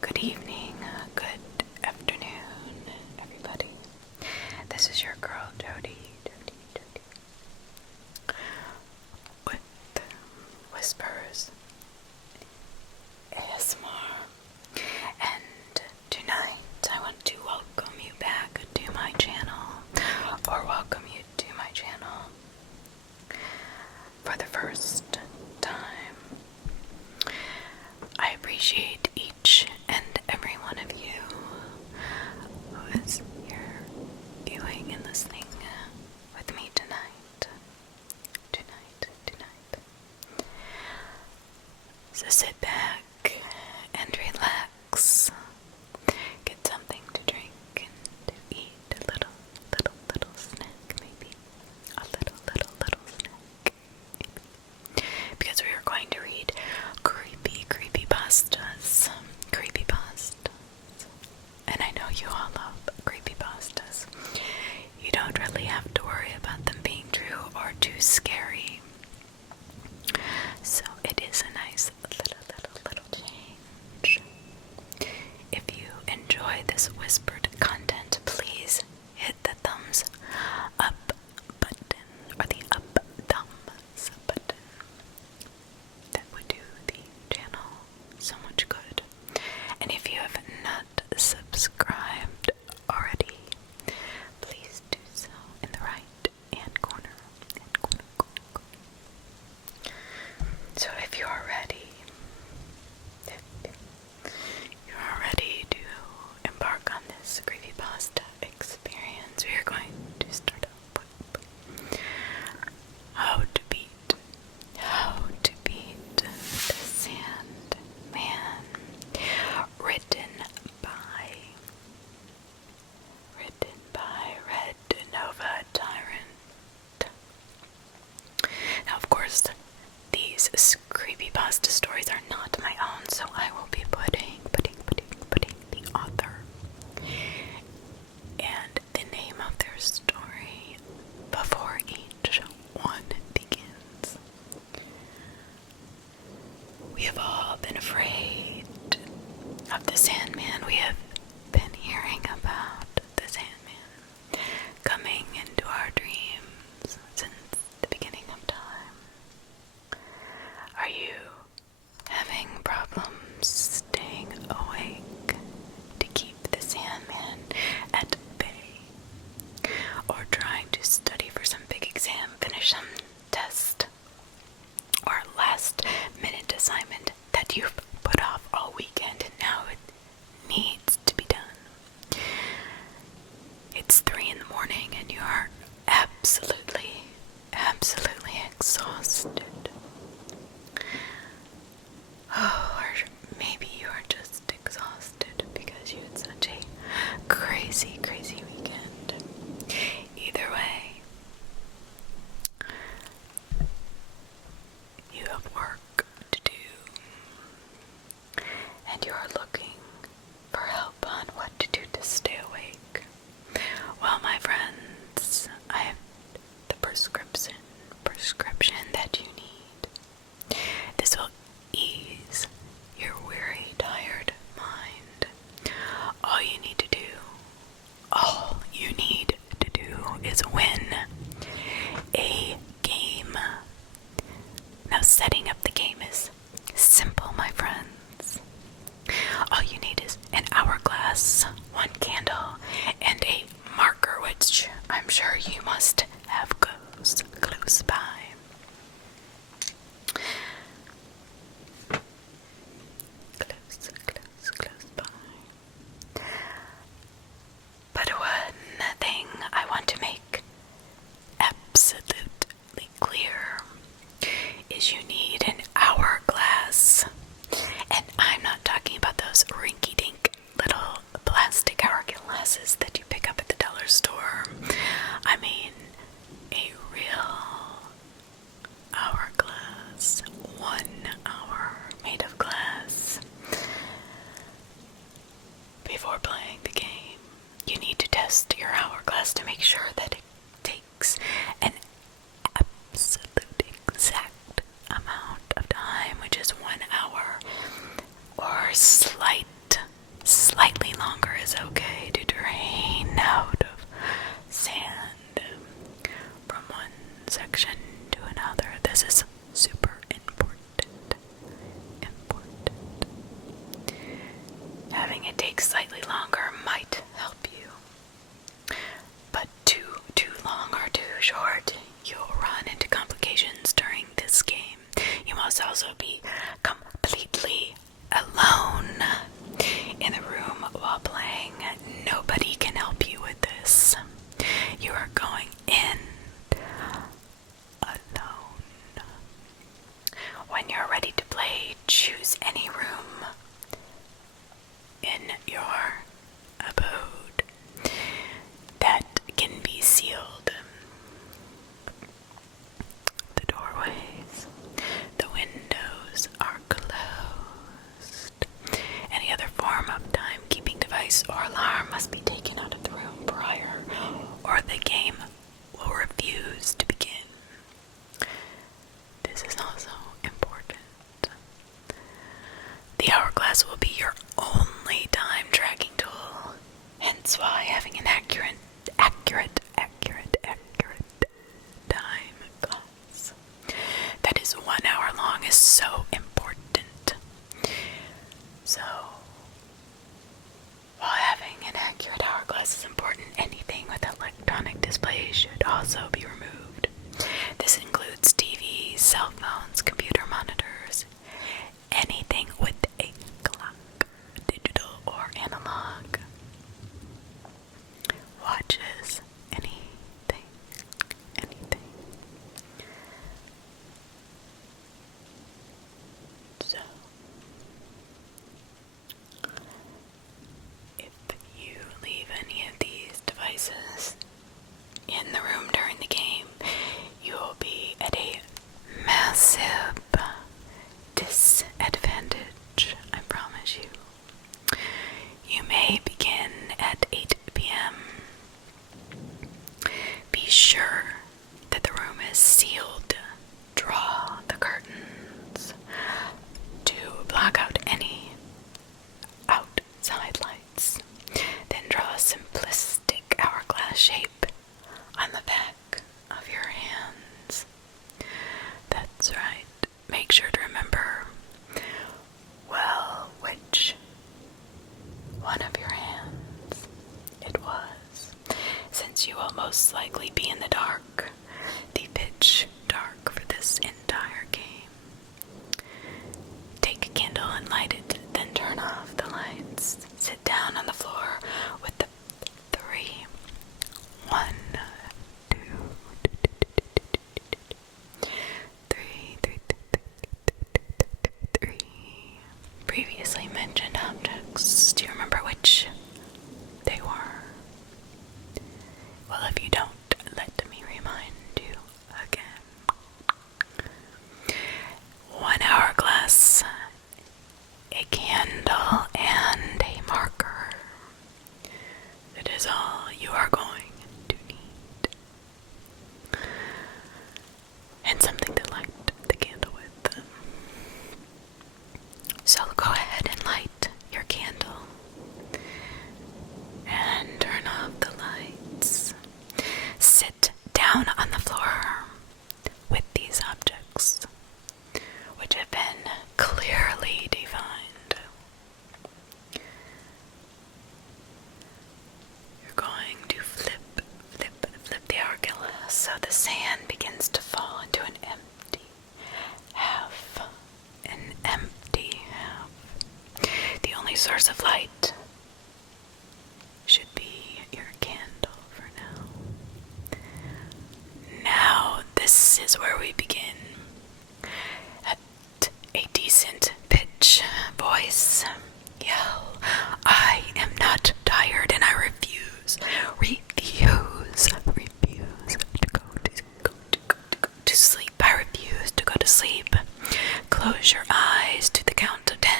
Good evening, good afternoon, everybody. This is your girl, Jodi, with Whispers ASMR. And tonight, I want to welcome you back to my channel, or welcome you to my channel for the first time. I appreciate each and every one of you who is here viewing and listening with me tonight. So sit back and relax. Get something to drink and to eat. A little snack, maybe. A little snack, maybe. Because we are going to read creepypastas. And I know you all love creepypastas. You don't really have to worry about them being true or too scary. So it is a nice little change. If you enjoy this whispered content, please hit the thumbs up button, or the up thumbs button. That would do the channel so much good. And if you have not subscribed already, please do so in the right hand corner. So if you are ready to embark on this creepypasta experience, we are going to start off with how to beat the Sandman, written by Red Nova Tyrant. Now, of course, these creepypasta stories are not my own, so I will be putting the author and the name of their story before each one begins. We have all been afraid of the Sandman. We have been hearing about the Sandman coming into our dreams since the beginning of time. Are you having problems staying awake to keep the Sandman at bay? Or trying to study for some big exam, finish some test, or last minute assignment that you've put off all weekend and now it needs to be done? It's 3 in the morning and you are absolutely exhausted. Oh, or maybe you are just exhausted because you had such a crazy weekend. Either way, you have work to do, and you are looking for help on what to do to stay awake. Well, my friends, I have the prescription that you need. This will ease your weary, tired mind. All you need to do is win a game. Now, setting up the game is simple, my friends. All you need is an hourglass, 1 candle, and a marker, which I'm sure you must have close by. Close by. But one thing I want to make absolutely clear is you need an hourglass. And I'm not talking about those rinky-dink little plastic hourglasses that you pick up at the dollar store. I mean a real hourglass, 1 hour made of glass. Before playing the game, you need to test your hourglass to make sure that it takes an absolute exact amount of time, which is 1 hour, or slight Having it take slightly longer might help you. But too long or too short, you'll run into complications during this game. You must also be completely alone in the room while playing. Nobody can help you with this. You are going in alone. When you're ready to play, choose any room in your abode that can be sealed. The doorways, the windows are closed. Any other form of timekeeping device or alarm must be taken out of the room prior, or the game will refuse to begin. This is also important. The hourglass will be your only time tracking tool, hence why having an accurate time glass that is 1 hour long is so important. So, while having an accurate hourglass is important, anything with electronic display should also be removed. This includes TVs, cell phones, computer monitors, anything with a clock, digital or analog, watches, anything. So, if you leave any of these devices in the room during the game, you will be at a massive disadvantage, I promise you. You may begin at 8 p.m. Be sure that the room is sealed. Draw the curtains to block out any outside lights. Then draw a simplistic hourglass shape on the back of your hands. That's right. Make sure to remember, well, which one of your hands it was, since you will most likely be in the dark, the pitch dark for this entire game. Take a candle and light it, then turn off the lights. Sit down on the floor with the 3, 1, 2, 3 previously mentioned objects. Do you remember which they were? Well, if you don't, let me remind you again. 1 hourglass, a candle, and a marker. That is all you are going to need. And something to light the candle with. So go ahead and light your candle. And turn off the lights. Sit down on the floor with these objects, which have been clearly defined. You're going to flip the hourglass so the sand begins to fall into an empty half. An empty half. The only source of light should be your candle for now. Now, this is where we begin. At a decent pitch voice, yell, I am not tired and I refuse to sleep. I refuse to go to sleep. Close your eyes to the count of 10.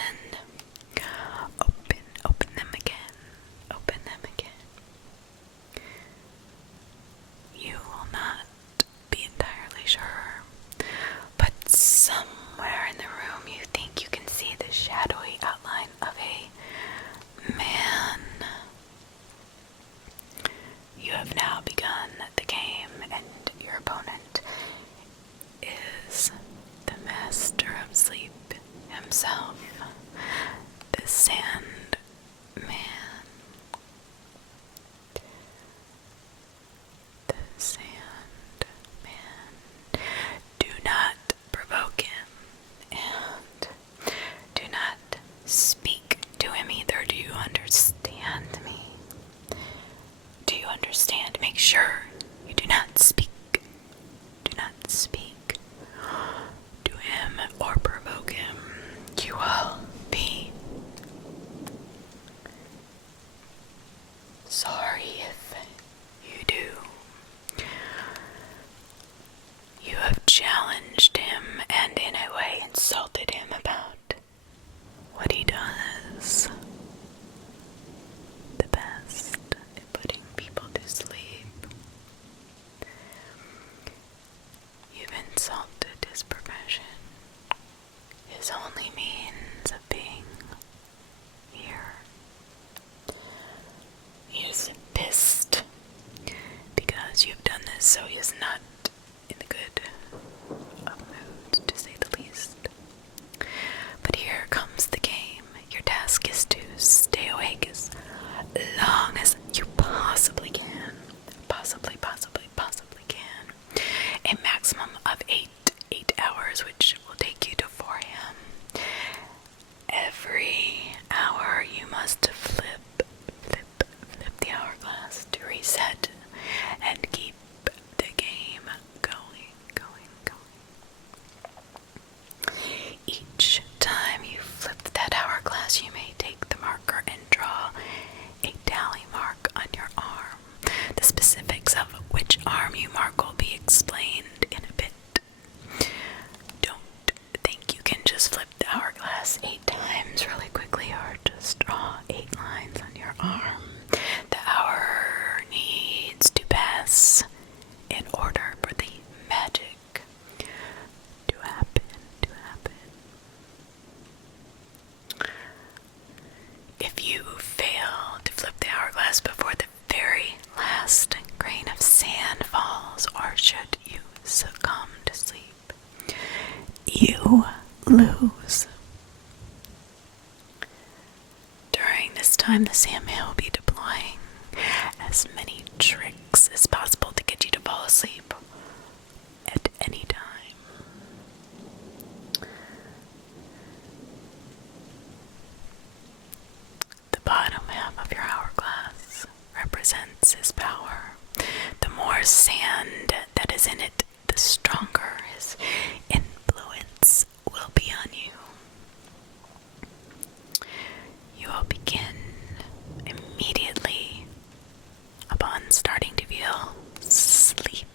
Open them again. Open them again. You will not be entirely sure, but somewhere in the room you think you can see the shadowy outline of a man. You have now begun the game, and your opponent is the master of sleep himself, the sand speak to him either. Do you understand me? Do you understand? Make sure you do not speak. Do not speak to him or provoke him. You will be sorry if you do. You have challenged him and in a way insulted him about what he does the best at putting people to sleep. You've insulted his profession, his only means of being here. He is pissed because you've done this, so he is not in the good of mood, to say the least. But here comes the game. Your task is to stay awake as long as you possibly can. Possibly can. A maximum of 8 hours, which will take you to 4 a.m. Every hour you must flip the hourglass to reset and keep the game going. Each time you flip that hourglass, you may take the marker and draw a tally mark on your arm. The specifics of which arm you mark will be explained in a bit. Don't think you can just flip the hourglass 8 times really quickly or just draw 8 lines on your arm. The hour needs to pass in order for the magic to happen. If you fail to flip the hourglass before the very last grain of sand falls, or should you succumb to sleep, you lose. During this time, the Sandman will be deploying as many tricks as possible to get you to fall asleep at any time. The bottom half of your hourglass represents his power. The more sand that is in it, the stronger his influence will be on you. You will begin immediately upon starting to feel sleepy.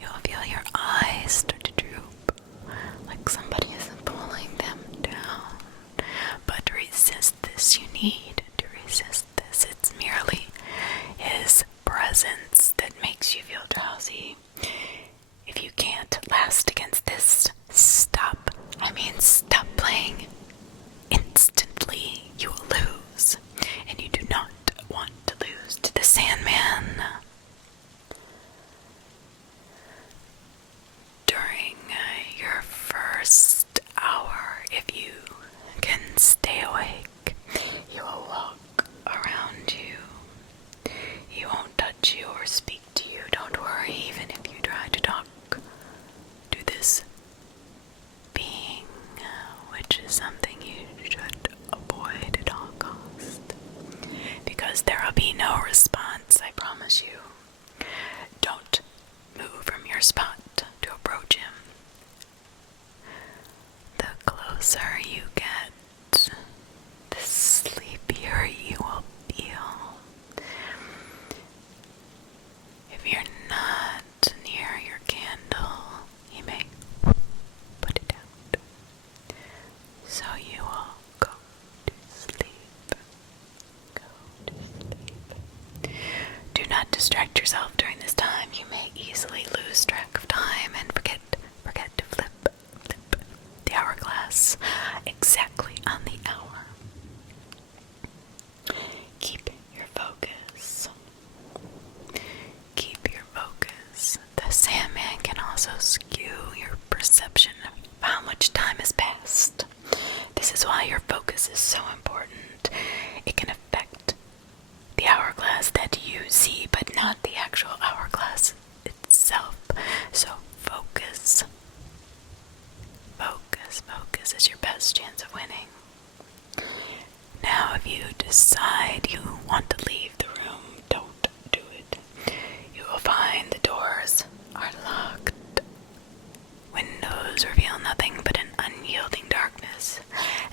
You will feel your eyes start to droop, like somebody is pulling them down. But to resist this, you need to resist this. It's merely his presence that makes you feel drowsy. If you can't last against this, stop playing. Instantly, you will lose. And you do not want to lose to the Sandman. During your first hour, if you can stay awake, he will walk around you. He won't touch you or speak to you. Don't worry, even if you try to talk to this being, which is something you should avoid at all costs, because there will be no response, I promise you. Don't move from your spot to approach him. The closer you get, the sleepier you will feel. If you're not near your candle, you may put it out, so you will go to sleep. Do not distract yourself during this time. You may easily lose track of time and forget to flip the hourglass exactly on the hour. Keep your focus. The Sandman can also skew your perception of how much time has passed. This is why your focus is so important. It can affect the hourglass that you see, but not the actual hourglass itself. So focus. this is your best chance of winning. Now, if you decide you want to leave the room, don't do it. You will find the doors are locked. Windows reveal nothing but an unyielding darkness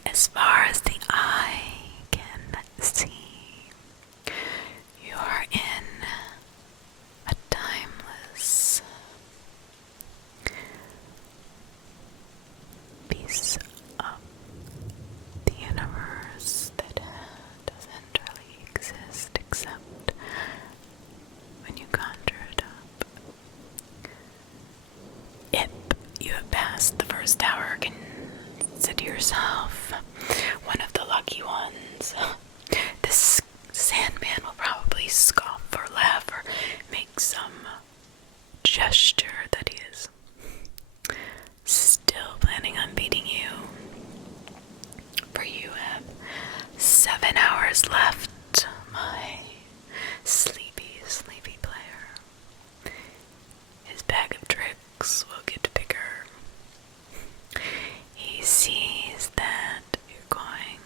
as far as the eye can see. You are in a timeless piece of the universe that doesn't really exist except when you conjure it up. If you have passed the first tower, consider yourself one of the lucky ones. This Sandman will probably scoff or laugh or make some gesture that he is still planning on beating you. For you have 7 hours left, my sleepy player. His bag of tricks will get bigger. He sees that you're going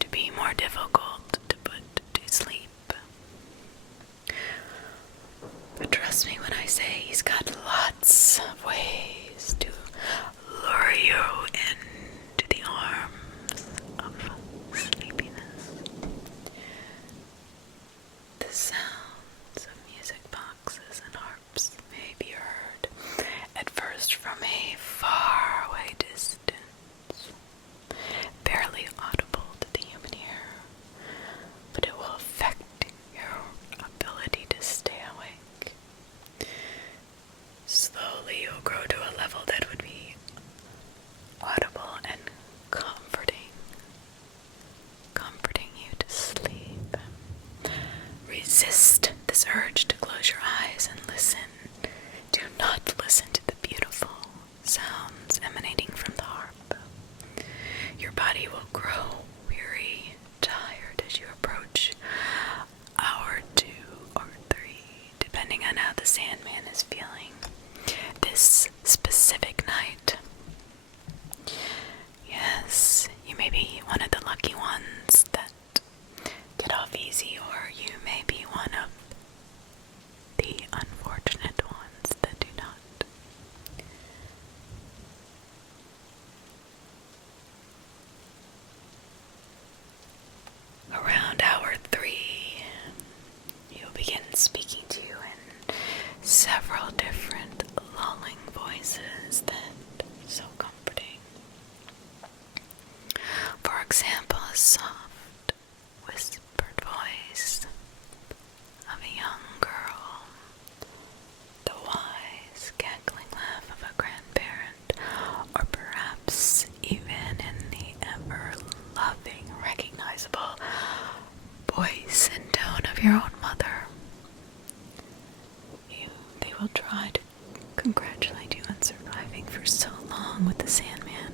to be more difficult to put to sleep. But trust me when I say he's got lots of ways to lure you into the arms of sleepiness. The sounds of music boxes and harps may be heard at first from a faraway distance, barely audible to the human ear, but it will affect your ability to stay awake. Slowly you'll grow to a level that would be audible and comforting you to sleep. Resist this urge to close your eyes and listen. Do not listen to the beautiful sounds emanating from the harp. Your body will grow weary, tired as you approach hour 2 or 3, depending on how the Sandman is feeling this specific night. Yes, you may be one of the lucky ones that get off easy, or you may be one of the unfortunate ones that do not. Around hour 3, you'll begin speaking to you in several different lulling voices that are so comforting. For example, a soft, whispered voice of a young girl, the wise, cackling laugh of a grandparent, or perhaps even in the ever-loving, recognizable voice and tone of your own mother. They will try to congratulate you on surviving for so long with the Sandman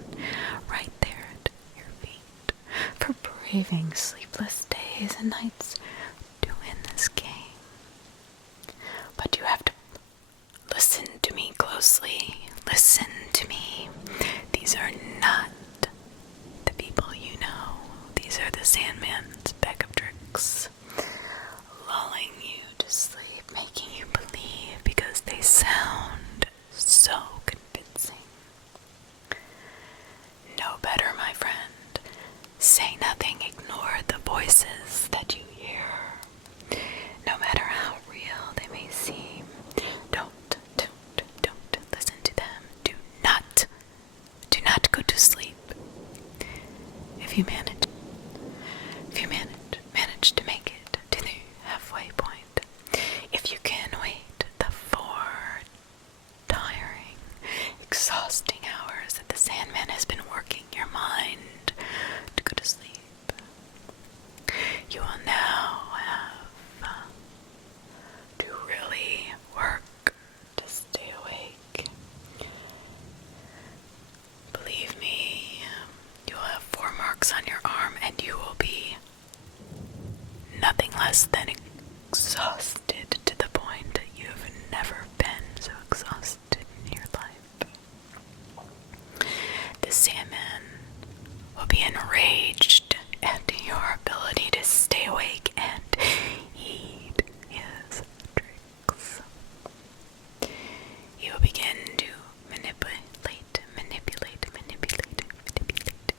right there at your feet, for braving sleepless days and nights to win this game. But you have to listen to me closely. Listen to me. These are not the people you know. These are the Sandman's bag of tricks, lulling you to sleep, making you believe because they sound so convincing. Know better, my friend. Say nothing, ignore the voices that you hear. No matter how real they may seem, don't listen to them. Do not go to sleep. If you manage to make it to the halfway point, if you can wait the 4 tiring, exhausting hours that the Sandman has been working your mind to go to sleep, you will now have to really work to stay awake. Believe me, you'll have 4 marks on your arm will be enraged at your ability to stay awake and heed his tricks. He will begin to manipulate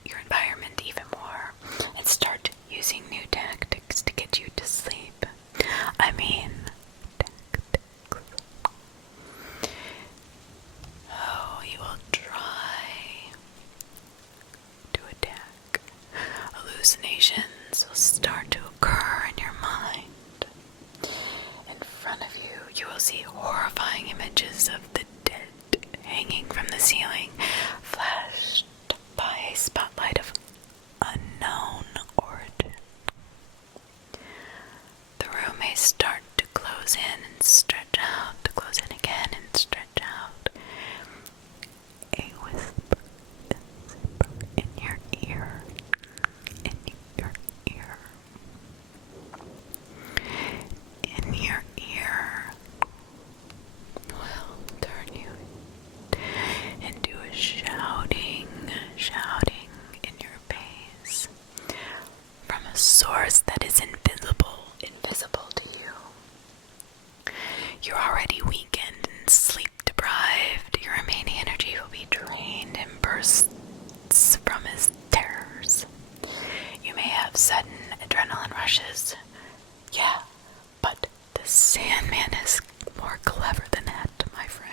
your environment even more and start using new tactics to get you to sleep. I mean, tactics. Oh, he will try to attack. Hallucinations will start to occur in your mind. In front of you, you will see horrifying images of the dead hanging from the ceiling, flashed by a spotlight of unknown origin. The room may start to close in and stretch out, to close in again and stretch out. A whisper in your ear, in your ear, in your ear will turn you into a shouting in your face from a source that is invisible to you. You're already weakened and sleep deprived. Your remaining energy will be drained in bursts from his terrors. You may have sudden adrenaline rushes. Yeah, but the Sandman is more clever than that, my friend.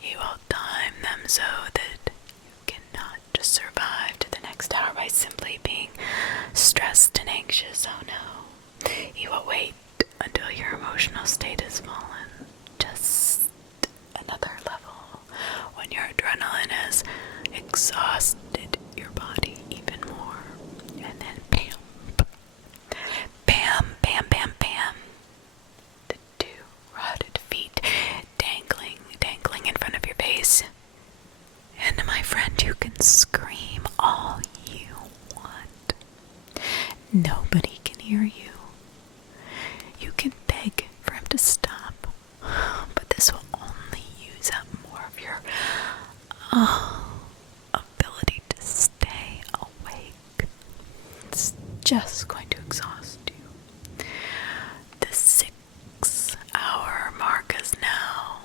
He will time them so that you cannot just survive to the next hour by simply being stressed and anxious. Oh no. He will wait until your emotional state has fallen just another level, when your adrenaline has exhausted your body even more. And then bam, bam, bam, bam, bam. The two rotted feet dangling in front of your face. And my friend, you can scream all you want. Nobody can hear you. You can beg for him to stop, but this will only use up more of your ability to stay awake. It's just going to exhaust you. The 6-hour mark is now.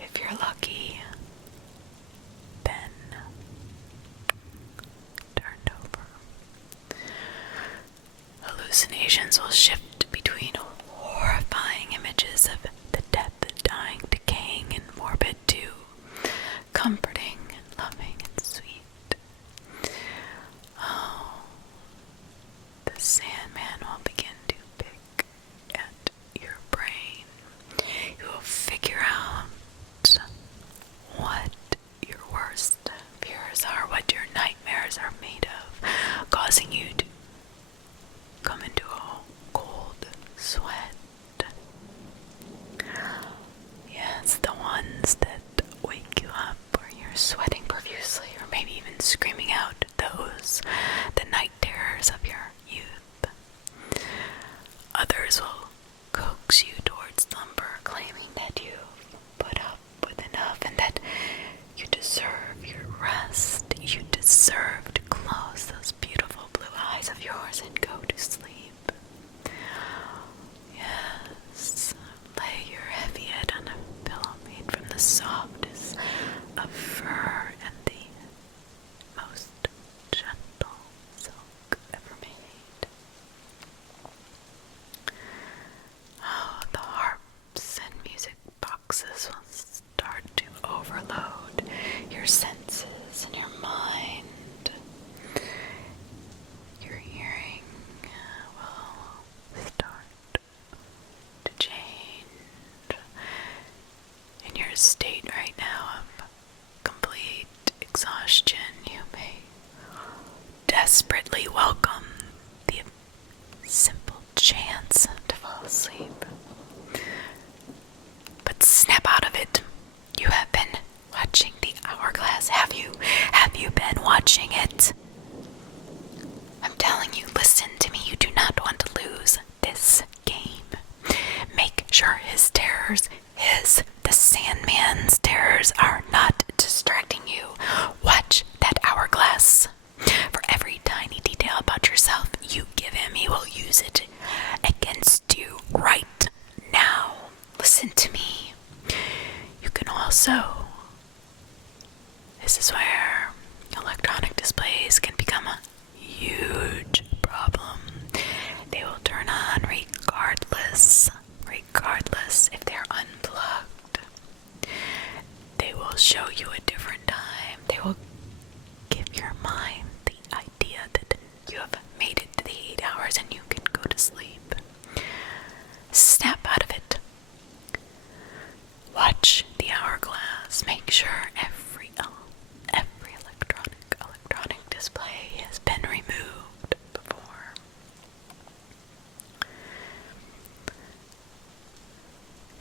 If you're lucky, then turned over. Hallucinations will shift between horrifying images of the death, dying, decaying, and morbid to comforting and loving and sweet. Oh, the Sandman will begin to pick at your brain. You will figure out what your worst fears are, what your nightmares are made of, causing you to come into a cold sweat. Yes, the ones that wake you up or you're sweating profusely, or maybe even screaming out the night terrors of your youth. Others will coax you towards slumber, claiming that you've put up with enough and that you deserve your rest. You deserve to close those beautiful blue eyes of yours and go to sleep. Yes, lay your heavy head on a pillow made from the softest of fur and the most gentle silk ever made. Oh, the harps and music boxes will start to overload your senses and your mind. Your hearing will start to change. In your state right now of complete exhaustion, you may desperately welcome the simple chance to fall asleep. But snap out of it. You have been watching the hourglass. Have you? Have you been watching it? I'm telling you, listen to me. You do not want to lose this game. Make sure his terrors, the Sandman's terrors, are not distracting you. Watch that hourglass where electronic displays can become a huge problem. They will turn on regardless if they're unplugged. They will show you a different time. They will give your mind the idea that you have made it to the 8 hours and you can go to sleep. Snap out of it. Watch the hourglass. Make sure every electronic display has been removed before.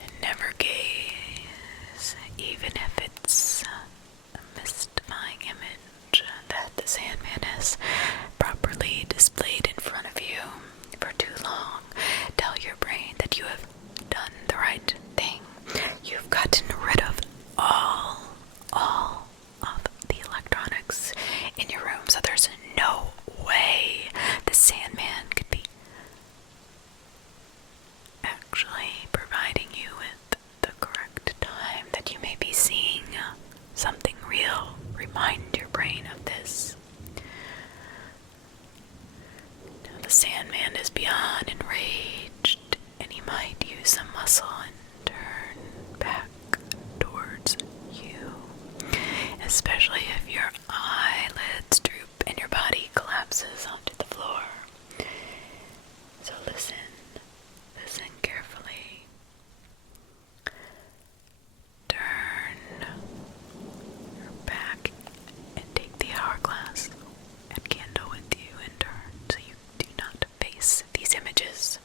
And never gaze, even if it's a mystifying image that the Sandman has properly displayed in front of you for too long. Tell your brain that you have done the right thing. You've gotten rid of all of the electronics in your room, so there's no way the Sandman could be actually providing you with the correct time that you may be seeing something real. Remind your brain of this. Now the Sandman is beyond enraged, and he might use some muscle and turn back towards you, especially if your eyelids droop and your body collapses onto the floor. So listen carefully. Turn your back and take the hourglass and candle with you and turn so you do not face these images.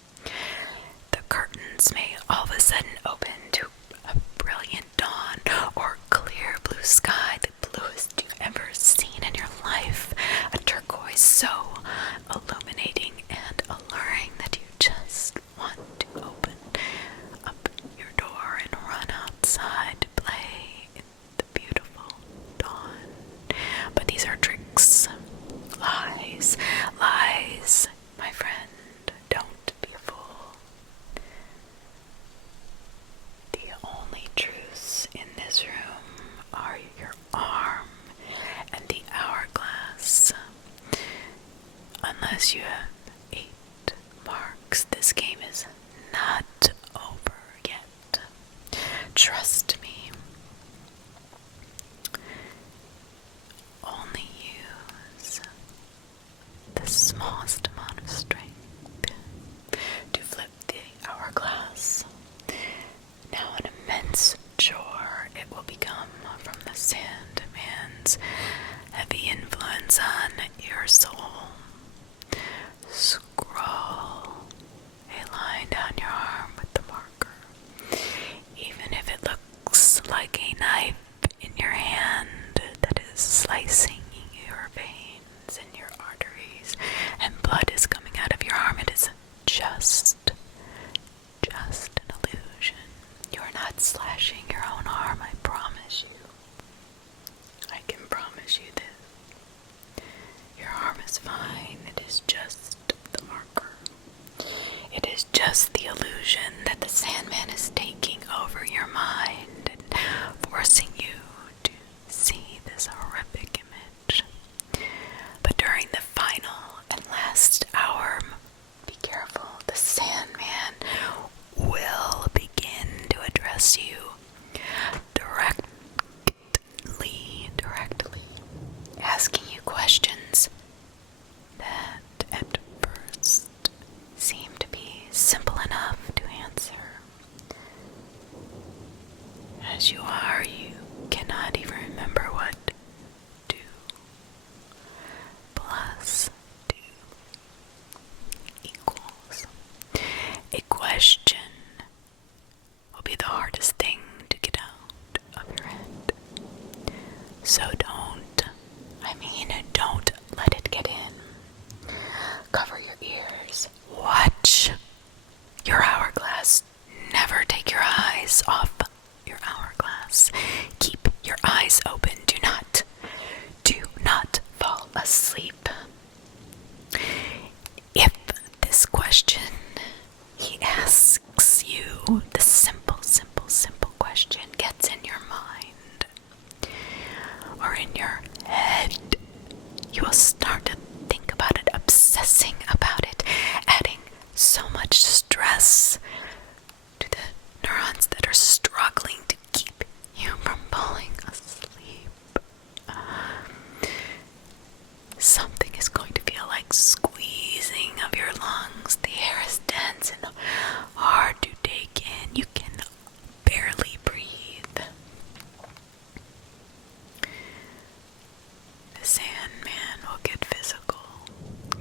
The curtains may all of a sudden open to a brilliant dawn or clear blue sky, the bluest you've ever seen in your life. A turquoise so illuminating and alluring that you just want to open up your door and run outside to play in the beautiful dawn. But these are tricks. Lies, my friend. Don't be a fool. The only truths in this room are your arm and the hourglass. Unless you have 8 marks, this game is not over yet. Trust me. Only use the smallest amount of strength to flip the hourglass. Now an immense chore it will become from the Sandman's heavy influence on your soul. Scrawl a line down your arm with the marker, even if it looks like a knife in your hand that is slicing your veins and your arteries, and blood is coming out of your arm. It is just an illusion. You are not slashing your own arm, I promise you. I can promise you this. Your arm is fine. It is just the marker. It is just the illusion that the Sandman is taking over your mind and forcing you to see this horrific image. But during the final and last hour, be careful. The Sandman will begin to address you directly, asking you questions that at first seem to be simple enough to answer. As you cannot even remember what 2 plus 2 equals. A question will be the hardest thing to get out of your head. So don't let it get in. Cover your ears. Watch your hourglass. Never take your eyes off your hourglass. Keep your eyes open. Do not fall asleep. If this question he asks you, the simple question gets in your mind or in your You will start to think about it, obsessing about it, adding so much stress to the neurons that are struggling to keep you from falling asleep. Something is going to feel like squeezing of your lungs. The air is dense and hard to take in. You can barely breathe. The Sandman will get physical,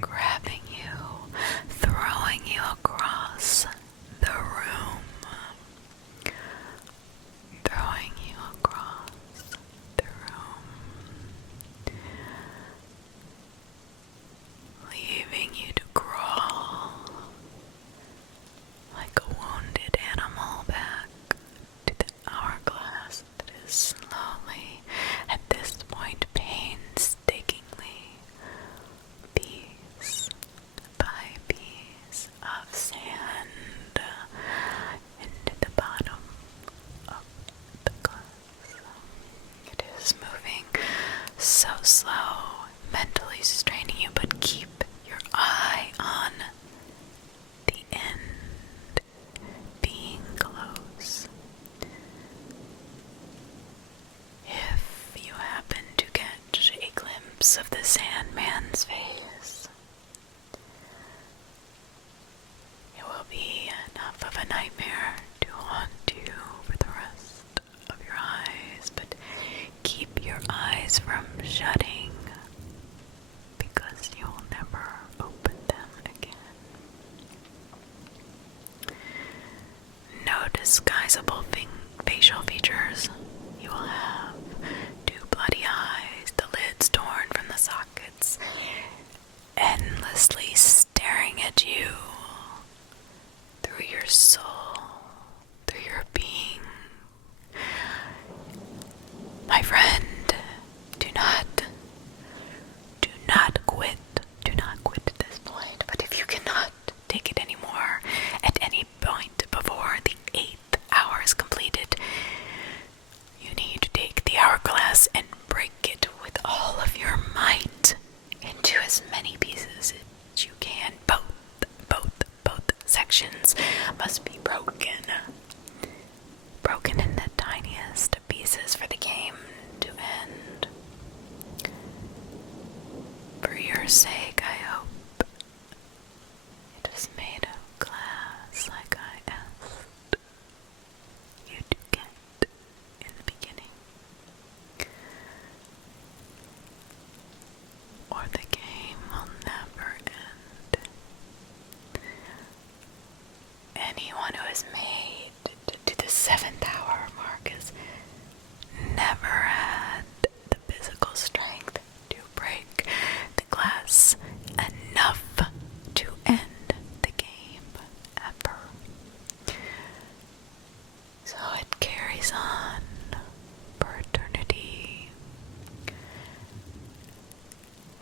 grabbing you, throwing you across the room, throwing you across the room, leaving you to crawl like a wounded animal back to the hourglass that is slowly, at this point painstakingly, piece by piece of sand into the bottom of the glass. It is moving so slow, mentally straining you, but keep your eye on the end being close. If you happen to catch a glimpse of the Sandman's face, it will be enough of a nightmare to haunt you for the rest of your eyes, but keep your eyes from shutting, because you will never open them again. No disguisable facial features. You will have two bloody eyes, the lids torn from the sockets, endlessly staring at you through your soul, through your being. My friend, do not quit. Do not quit at this point. But if you cannot take it anymore at any point before the 8th hour is completed, you need to take the hourglass and break it with all of your might into as many pieces as you can. Both sections must be broken in the tiniest pieces for the game to end. For your sake, I hope it is made of glass like I asked you to get in the beginning, or the game will never end. Anyone who has made it to the 7th hour mark has never had the physical strength to break the glass enough to end the game ever. So it carries on for eternity,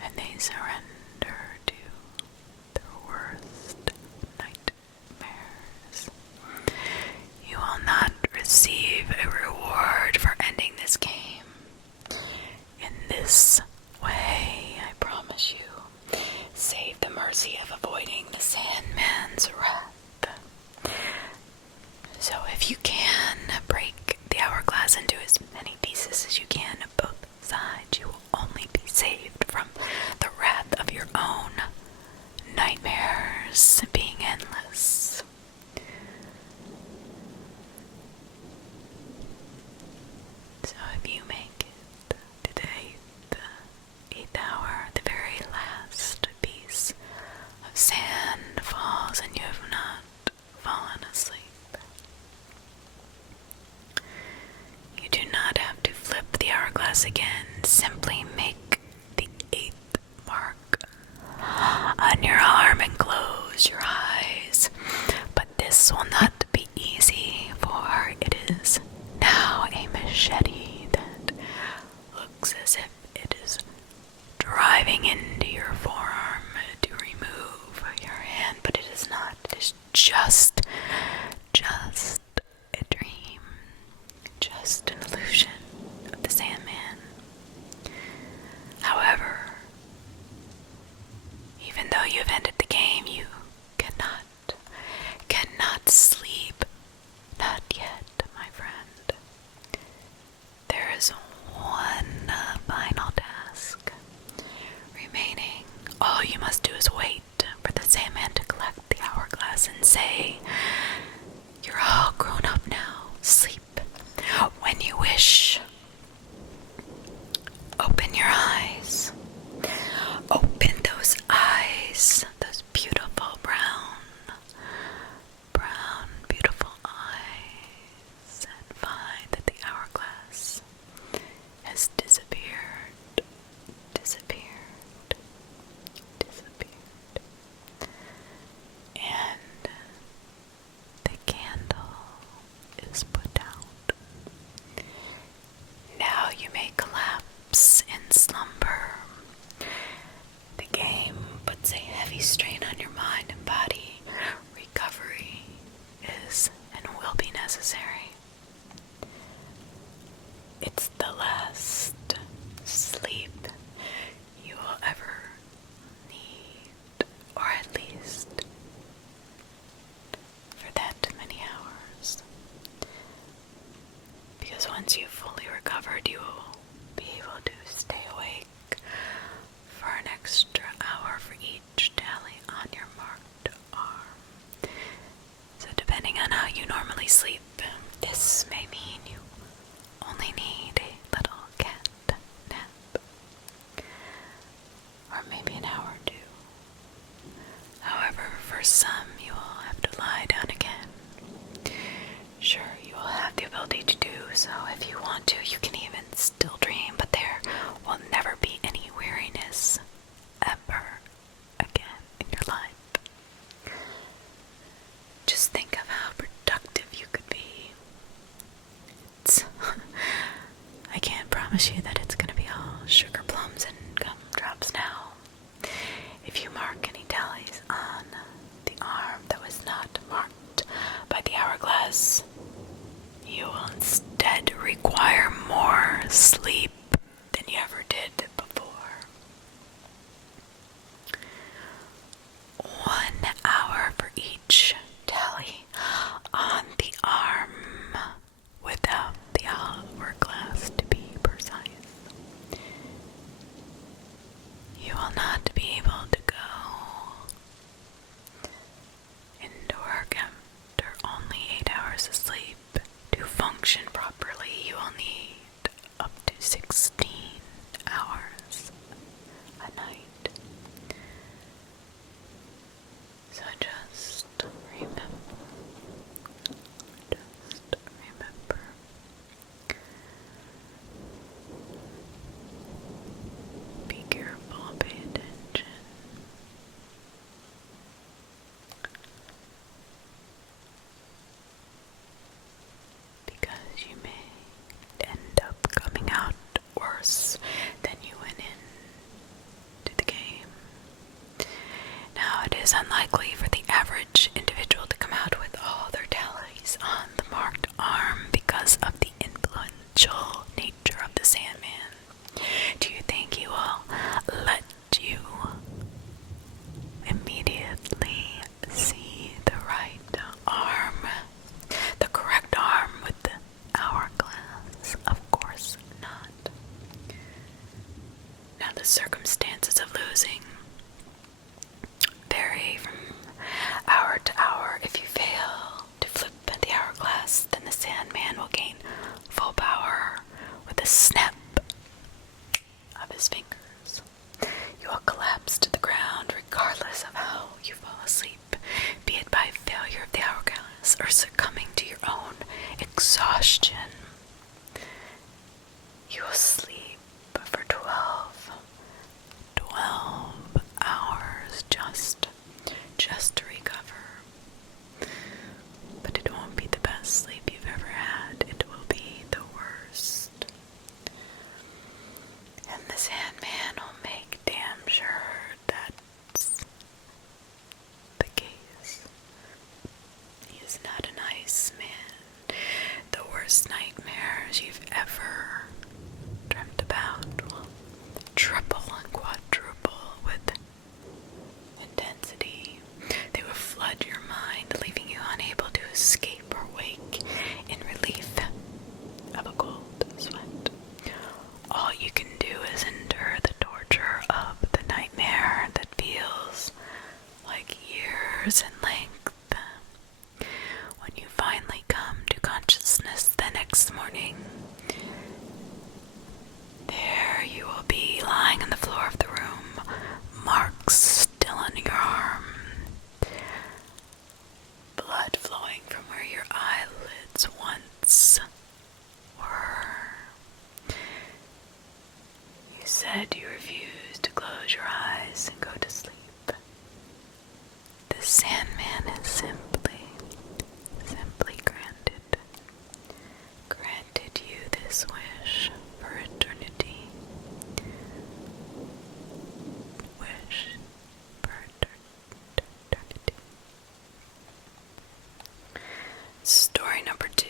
and they surrender to their worst nightmares. You will not receive a reward for ending this game in this way, I promise you, save the mercy of avoiding the Sandman's wrath. So if you can, break the hourglass into as many pieces as you can of both sides, you will only be saved from the wrath of your own nightmares being endless. So if you make it to the 8th hour, the very last piece of sand falls and you have not fallen asleep, you do not have to flip the hourglass again. Simply make the 8th mark on your arm and close your eyes. But this will not be easy, for it is now a machete that looks as if it is driving into your forearm to remove your hand, but it is not. It is just a dream, just an illusion of the Sandman. However, once you've fully recovered, you will be able to stay awake for an extra hour for each tally on your marked arm. So depending on how you normally sleep, this may mean you only need a little cat nap, or maybe an hour or two. However, for some, you will have to lie down again. Sure, you will have the ability to do so if you want to. You can even still dream, but there will never be any weariness ever again in your life. Just think of how productive you could be. I can't promise you that it's going to be all sugar plums and gumdrops now. If you mark any tallies on the arm that was not marked by the hourglass, you will instead require more sleep than you ever did before. 1 hour for each tally on the arm without the hourglass, to be precise. You will not be able to go into work after only 8 hours of sleep. To function properly, you will need up to 16 hours a night. So just remember. Be careful, pay attention. Because you may end up coming out worse than you went in to the game. Now, it is unlikely for the average individual to come out with all their tallies on the marked arm because of the influential nature of the Sandman. Do you think he will let you immediately see the right arm, the correct arm with the hourglass? Of course not. Now, the circumstances of losing vary from hour to hour. If you fail to flip the hourglass, then the Sandman will gain full power with a snap of his fingers. You will collapse to the ground regardless of how you fall asleep, be it by failure of the hourglass or succumbing to your own exhaustion. You will sleep for 12 hours just to recover. But it won't be the best sleep you've ever had. It will be the worst. And the Sandman will make damn sure that's the case. He is not a nice man. The worst nightmares you've ever dreamt about will triple and quadruple with intensity. They will flood your mind, leaving you unable to escape or wake in relief of a cold sweat. All you can do is endure the torture of the nightmare that feels like years in length. When you finally come to consciousness the next morning, there you will be lying on the floor of the room, marks still on your arm, blood flowing from where your eyelids once were. You said you refused to close your eyes and go to sleep. The Sandman is simply granted you this wish for eternity. Wish for eternity. Story number two.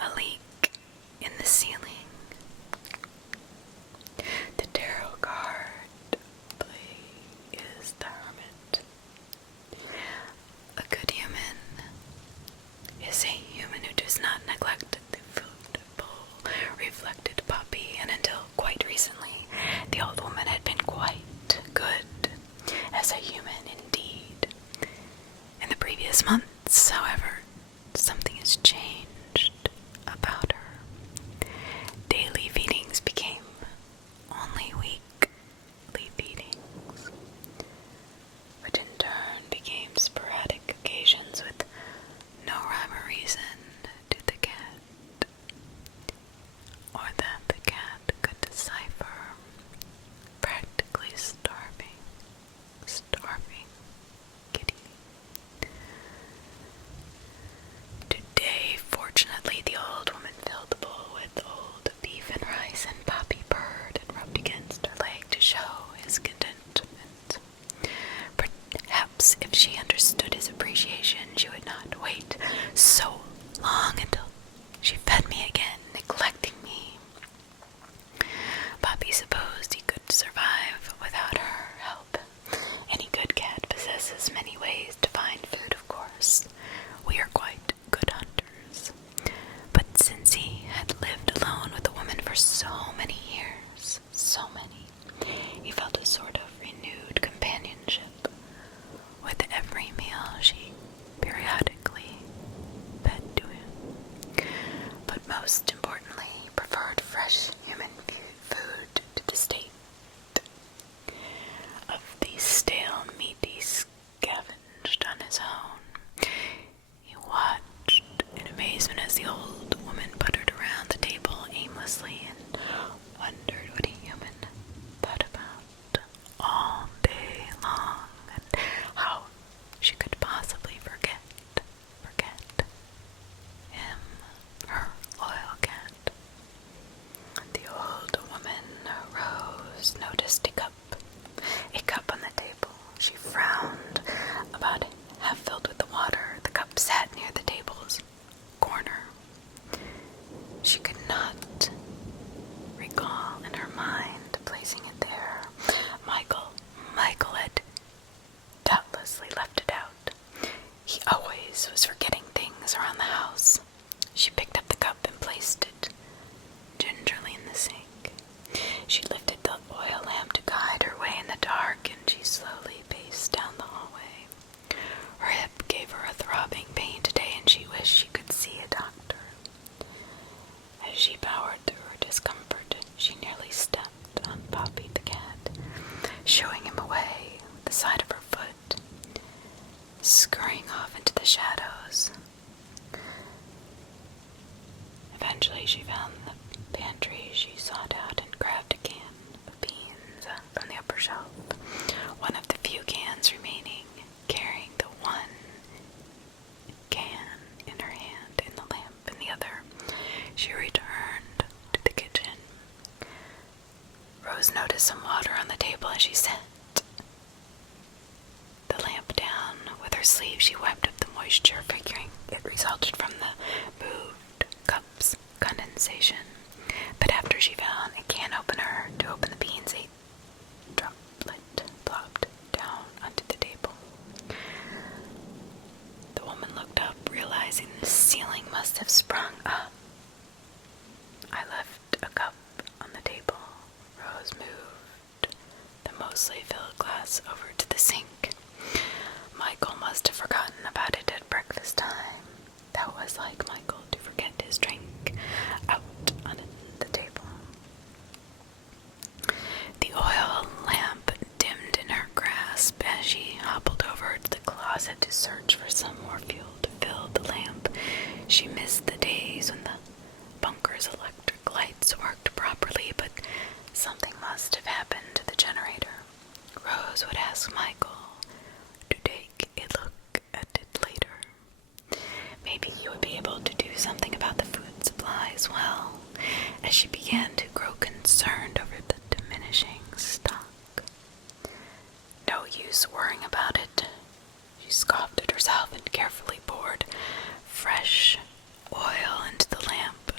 A leak in the ceiling. The tarot card play is the Hermit. A good human is a human who does not many years, so many, he felt a sort of renewed companionship with every meal she periodically fed to him. But most importantly, he preferred fresh human food to the state of the stale meat he scavenged on his own. He watched in amazement as the old woman buttered around the table aimlessly and wondered what a human thought about all day long and how she could possibly forget him, her loyal cat. The old woman rose, noticed a cup on the table. She frowned. About half filled with the water, the cup sat near the table's corner. She could not recall in her mind placing it there. Michael had doubtlessly left it out. He always was forgetting things around the house. She picked up the cup and placed it gingerly in the sink. She lifted the oil lamp to guide her way in the dark, and she slowly paced down the hallway. Her hip gave her a throbbing pain today, and she wished she could see a doctor. As she powered through her discomfort, she nearly stepped on Poppy the cat, shooing him away with the side of her foot, scurrying off into the shadows. Eventually she found the pantry. She sought out and grabbed a can of beans from the upper shelf, one of the few cans remaining, carrying the one can in her hand and the lamp in the other. She returned to the kitchen. Rose noticed some water on the table as she set the lamp down. With her sleeve, she wiped up the moisture, figuring it resulted from the moved cup's condensation. But after she found a can opener to open the beans, a droplet plopped down onto the table. The woman looked up, realizing the ceiling must have sprung up. I left a cup on the table. Rose moved the mostly filled glass over to the sink. Michael must have forgotten about it at breakfast time. That was like Michael to forget his drink out on the table. The oil lamp dimmed in her grasp as she hobbled over to the closet to search for some more fuel to fill the lamp. She missed the days when the bunker's electric lights worked properly, but something must have happened to the generator. Rose would ask Michael to take a look at it later. Maybe he would be able to do something about the food supply as well, as she began to grow concerned over the diminishing stock. No use worrying about it. She scoffed at herself and carefully poured fresh oil into the lamp.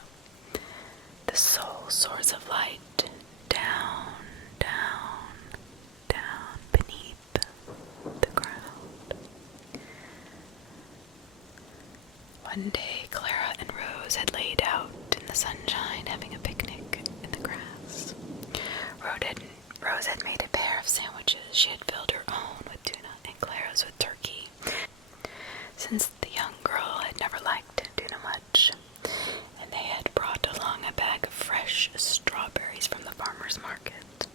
The sole source of light, down beneath the ground. One day, Clara and Rose had laid out in the sunshine, having a picnic in the grass. Rose had made a pair of sandwiches. She had filled her own with tuna and Clara's with turkey, since the young girl had never liked tuna much, and they had brought along a bag of fresh strawberries from the farmer's market.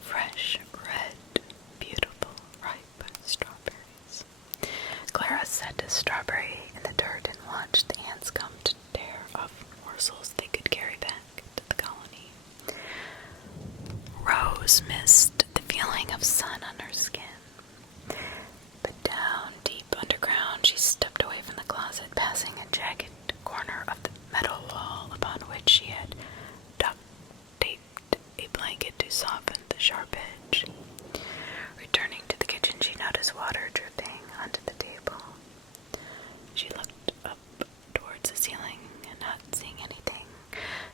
Fresh, red, beautiful, ripe strawberries. Clara set a strawberry in the dirt and watched the ants come to tear off morsels they could carry back to the colony. Rose missed the feeling of sun on her skin. But down deep underground, she stepped away from the closet, passing a jagged corner of the metal wall upon which she had duct taped a blanket to soften the sharp edge. Returning to the kitchen, she noticed water dripping onto the table. She looked up towards the ceiling and, not seeing anything,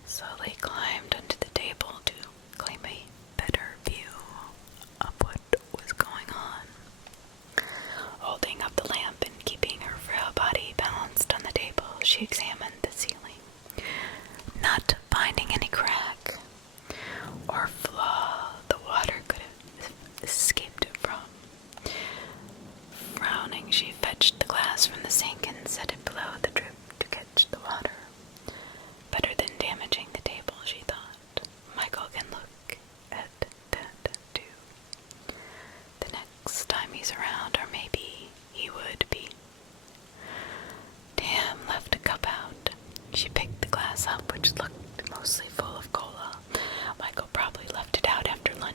slowly climbed onto the table to claim a better view of what was going on. Holding up the lamp and keeping her frail body balanced on the table, she examined the ceiling. Not finding any crack,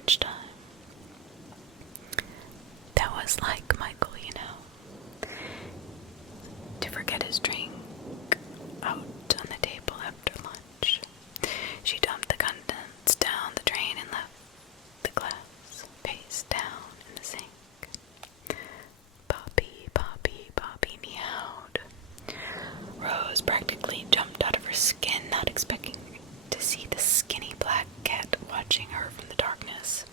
lunchtime. That was like Michael, you know. To forget his drink out on the table after lunch. She dumped the contents down the drain and left the glass face down in the sink. Poppy, Poppy, Poppy meowed. Rose practically jumped out of her skin, not expecting to see the skinny black cat watching her from the darkness.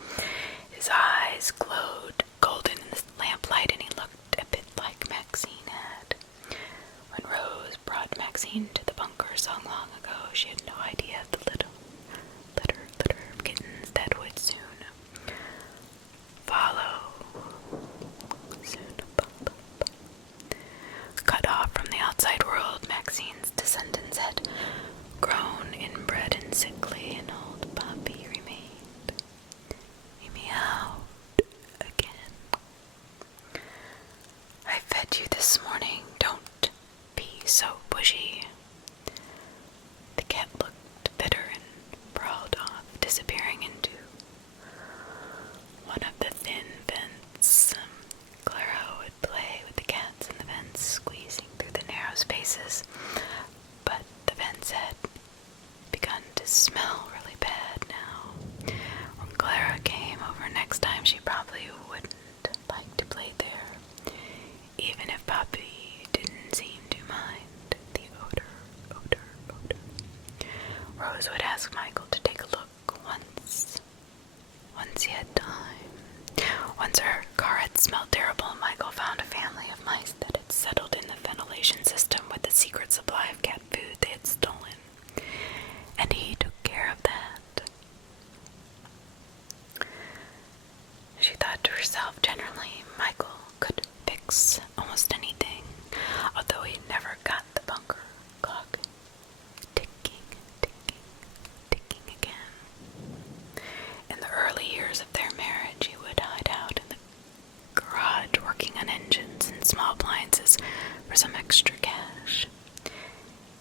His eyes glowed golden in the lamplight, and he looked a bit like Maxine had. When Rose brought Maxine to the bunker so long ago, she had no idea of the litter of kittens that would soon follow. Cut off from the outside world, Maxine's descendants had grown inbred and sickly, and old Poppy remained. He meowed again. I fed you this morning. Don't be so bushy. The cat looked bitter and crawled off, disappearing into one of the thin vents. Clara would play with the cats in the vents, squeezing through the narrow spaces, but the vents had begun to smell really bad now. When Clara came over next time, she probably wouldn't like to play there, even if Poppy didn't seem to mind the odor. Rose would ask Michael to take a look once he had time. Once her car had smelled terrible, Michael found a family of mice that had settled in the ventilation system with the secret supply of cat food they had stolen, and he took care of that. She thought to herself, generally, Michael could fix almost anything, although he never got the bunker clock ticking again. In the early years of their marriage, he would hide out in the garage working on engines and small appliances for some extra cash.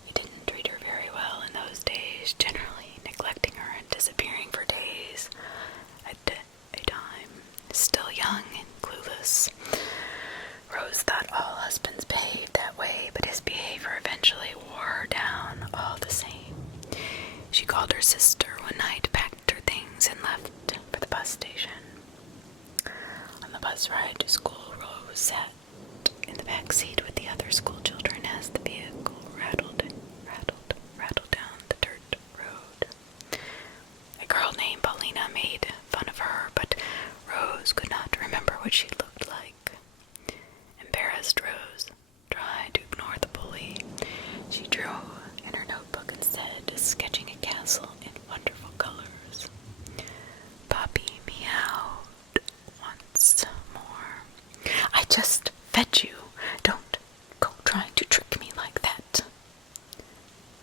He didn't treat her very well in those days, generally neglecting her and disappearing for days at a time. Still young and clueless, Rose thought all husbands behaved that way, but his behavior eventually wore her down all the same. She called her sister one night, packed her things, and left for the bus station. On the bus ride to school, Rose sat in the back seat with the other school children as the vehicle rattled down the dirt road. A girl named Paulina made fun of her, but Rose could not remember what she looked like. Embarrassed, Rose tried to ignore the bully. She drew in her notebook instead, sketching a castle in wonderful colors. Poppy meowed once more. I just fed you. Don't go trying to trick me like that.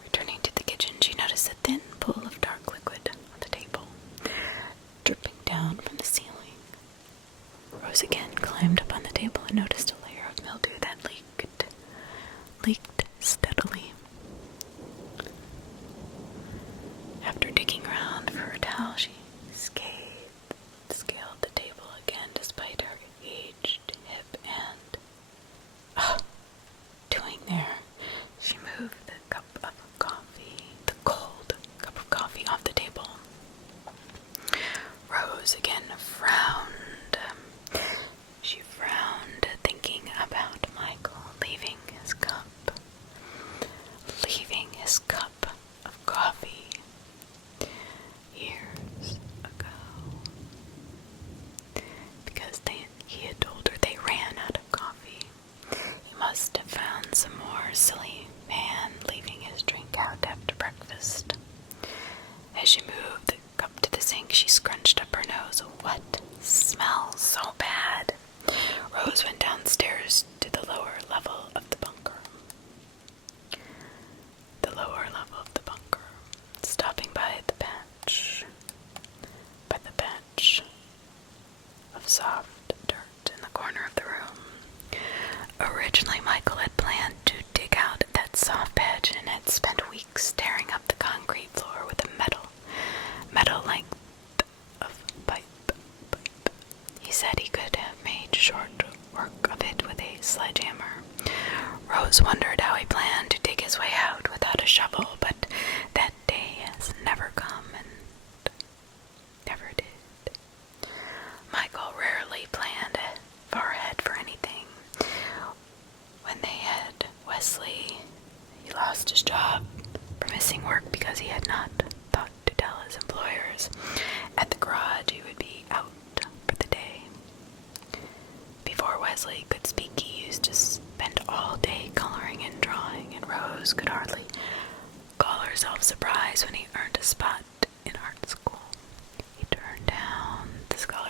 Returning to the kitchen, she noticed a thin pool of dark liquid on the table, dripping down from the ceiling. Rose again climbed up on the table and noticed a layer of mildew that leaked steadily. After digging around for a towel, she scaled the table again despite her aged hip and, doing there, she moved the cold cup of coffee off the table. Rose again frowned. She frowned, thinking about Michael leaving his cup of coffee years ago, because he had told her they ran out of coffee. He must have found some more, silly man, leaving his drink out after breakfast. As she moved the cup to the sink, she scrunched up her nose. What smells so bad? Rose went downstairs to the lower level of the bunker. Stopping by the patch of soft dirt in the corner of the room. Originally, Michael had planned to dig out that soft patch and had spent weeks tearing up the concrete floor with a metal length of pipe.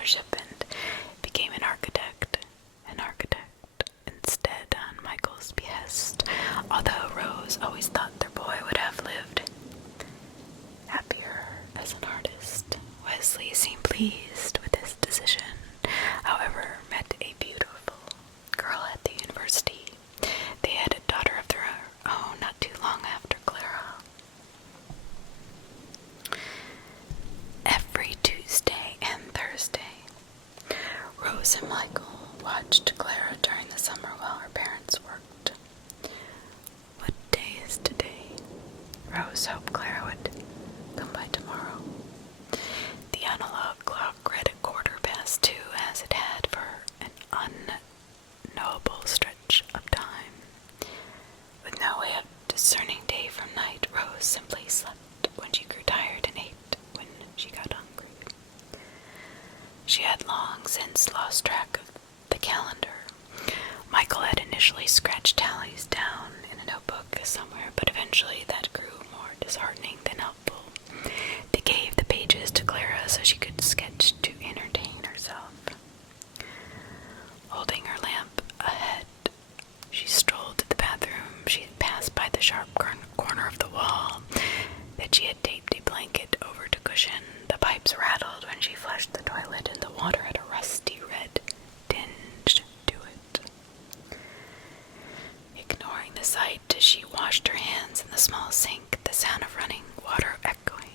scholarship and became an architect. Instead on Michael's behest, although Rose always thought their boy would have lived happier as an artist. Wesley seemed pleased with his decision, however, met a beautiful girl at the university. They had a daughter of their own not too long after Clara. Every Tuesday and Thursday, Rose and Michael watched Clara during the summer while her parents worked. What day is today? Rose hoped Clara would come by tomorrow. The analog clock read 2:15, as it had for an unknowable stretch of time. With no way of discerning day from night, Rose simply slept when she grew tired and ate when she got hungry. She had long since lost track of the calendar. Michael had initially scratched tallies down in a notebook somewhere, but eventually that grew more disheartening than helpful. They gave the pages to Clara so she could sketch to entertain herself. Holding her lamp ahead, she strolled to the bathroom. She had passed by the sharp corner of the wall that she had taped a blanket over to cushion. The pipes rattled when she flushed the toilet, and the water had a rusty red tinge to it. Ignoring the sight as she washed her hands in the small sink, the sound of running water echoing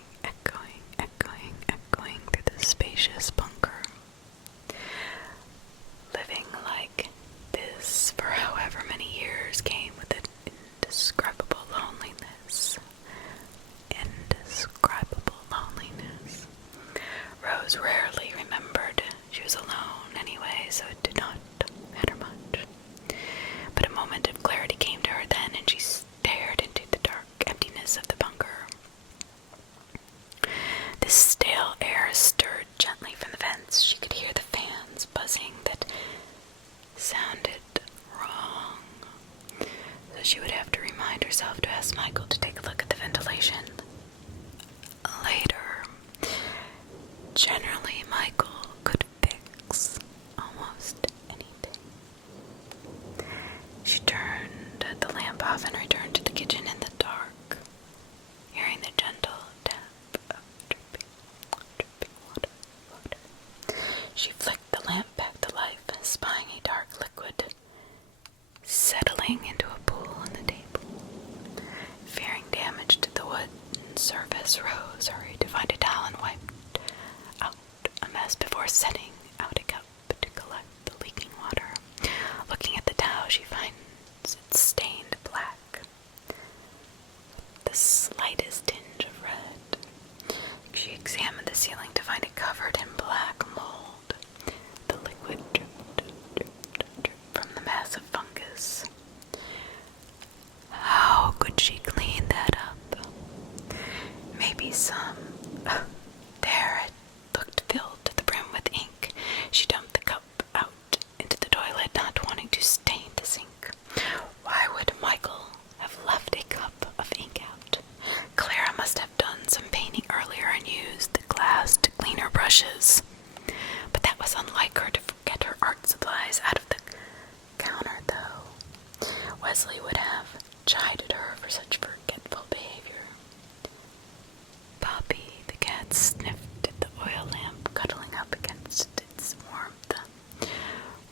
through the spacious bunker. Living like this for however many years came with an indescribable loneliness. Rose rarely remembered. She was alone anyway, so it did not matter much. But a moment of clarity came to her then, and she stared into the dark emptiness of the bunker. The stale air stirred gently from the vents. She could hear the fans buzzing that sounded wrong. So she would have to remind herself to ask Michael to take a look at the ventilation later. Generally, Michael could fix almost anything. She turned the lamp off and returned to the kitchen in the dark, hearing the gentle tap of dripping water. She flicked the lamp back to life, spying a dark liquid settling into a pool on the table. Fearing damage to the wooden surface, Rose hurried to find a towel and wiped out a mess before setting out a cup to collect the leaking water. Looking at the towel, she finds it stained black, the slightest tinge of red. She examined the ceiling to find it covered in black mold. The liquid dripped from the mass of fungus. How could she clean that up? Maybe some... There, it looked filled to the brim with ink. She dumped the cup out into the toilet, not wanting to stain the sink. Why would Michael have left a cup of ink out? Clara must have done some painting earlier and used the glass to clean her brushes. But that was unlike her to forget her art supplies out of the counter, though. Wesley would have chided her for such forgetful behavior. Bobby, the cat, sniffed at the oil lamp cuddling up against its warmth.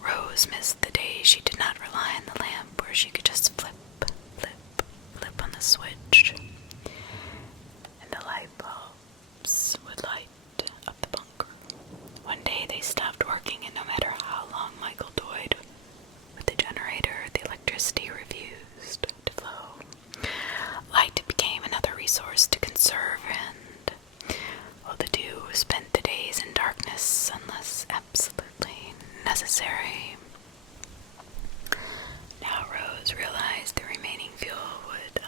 Rose missed the days she did not rely on the lamp, where she could just flip on the switch, and the light bulbs would light up the bunker. One day they stopped working, and no matter how long Michael toyed with the generator, the electricity refused to flow. Light became another resource to conserve, and while the two spent the days in darkness unless absolutely necessary. Now Rose realized the remaining fuel would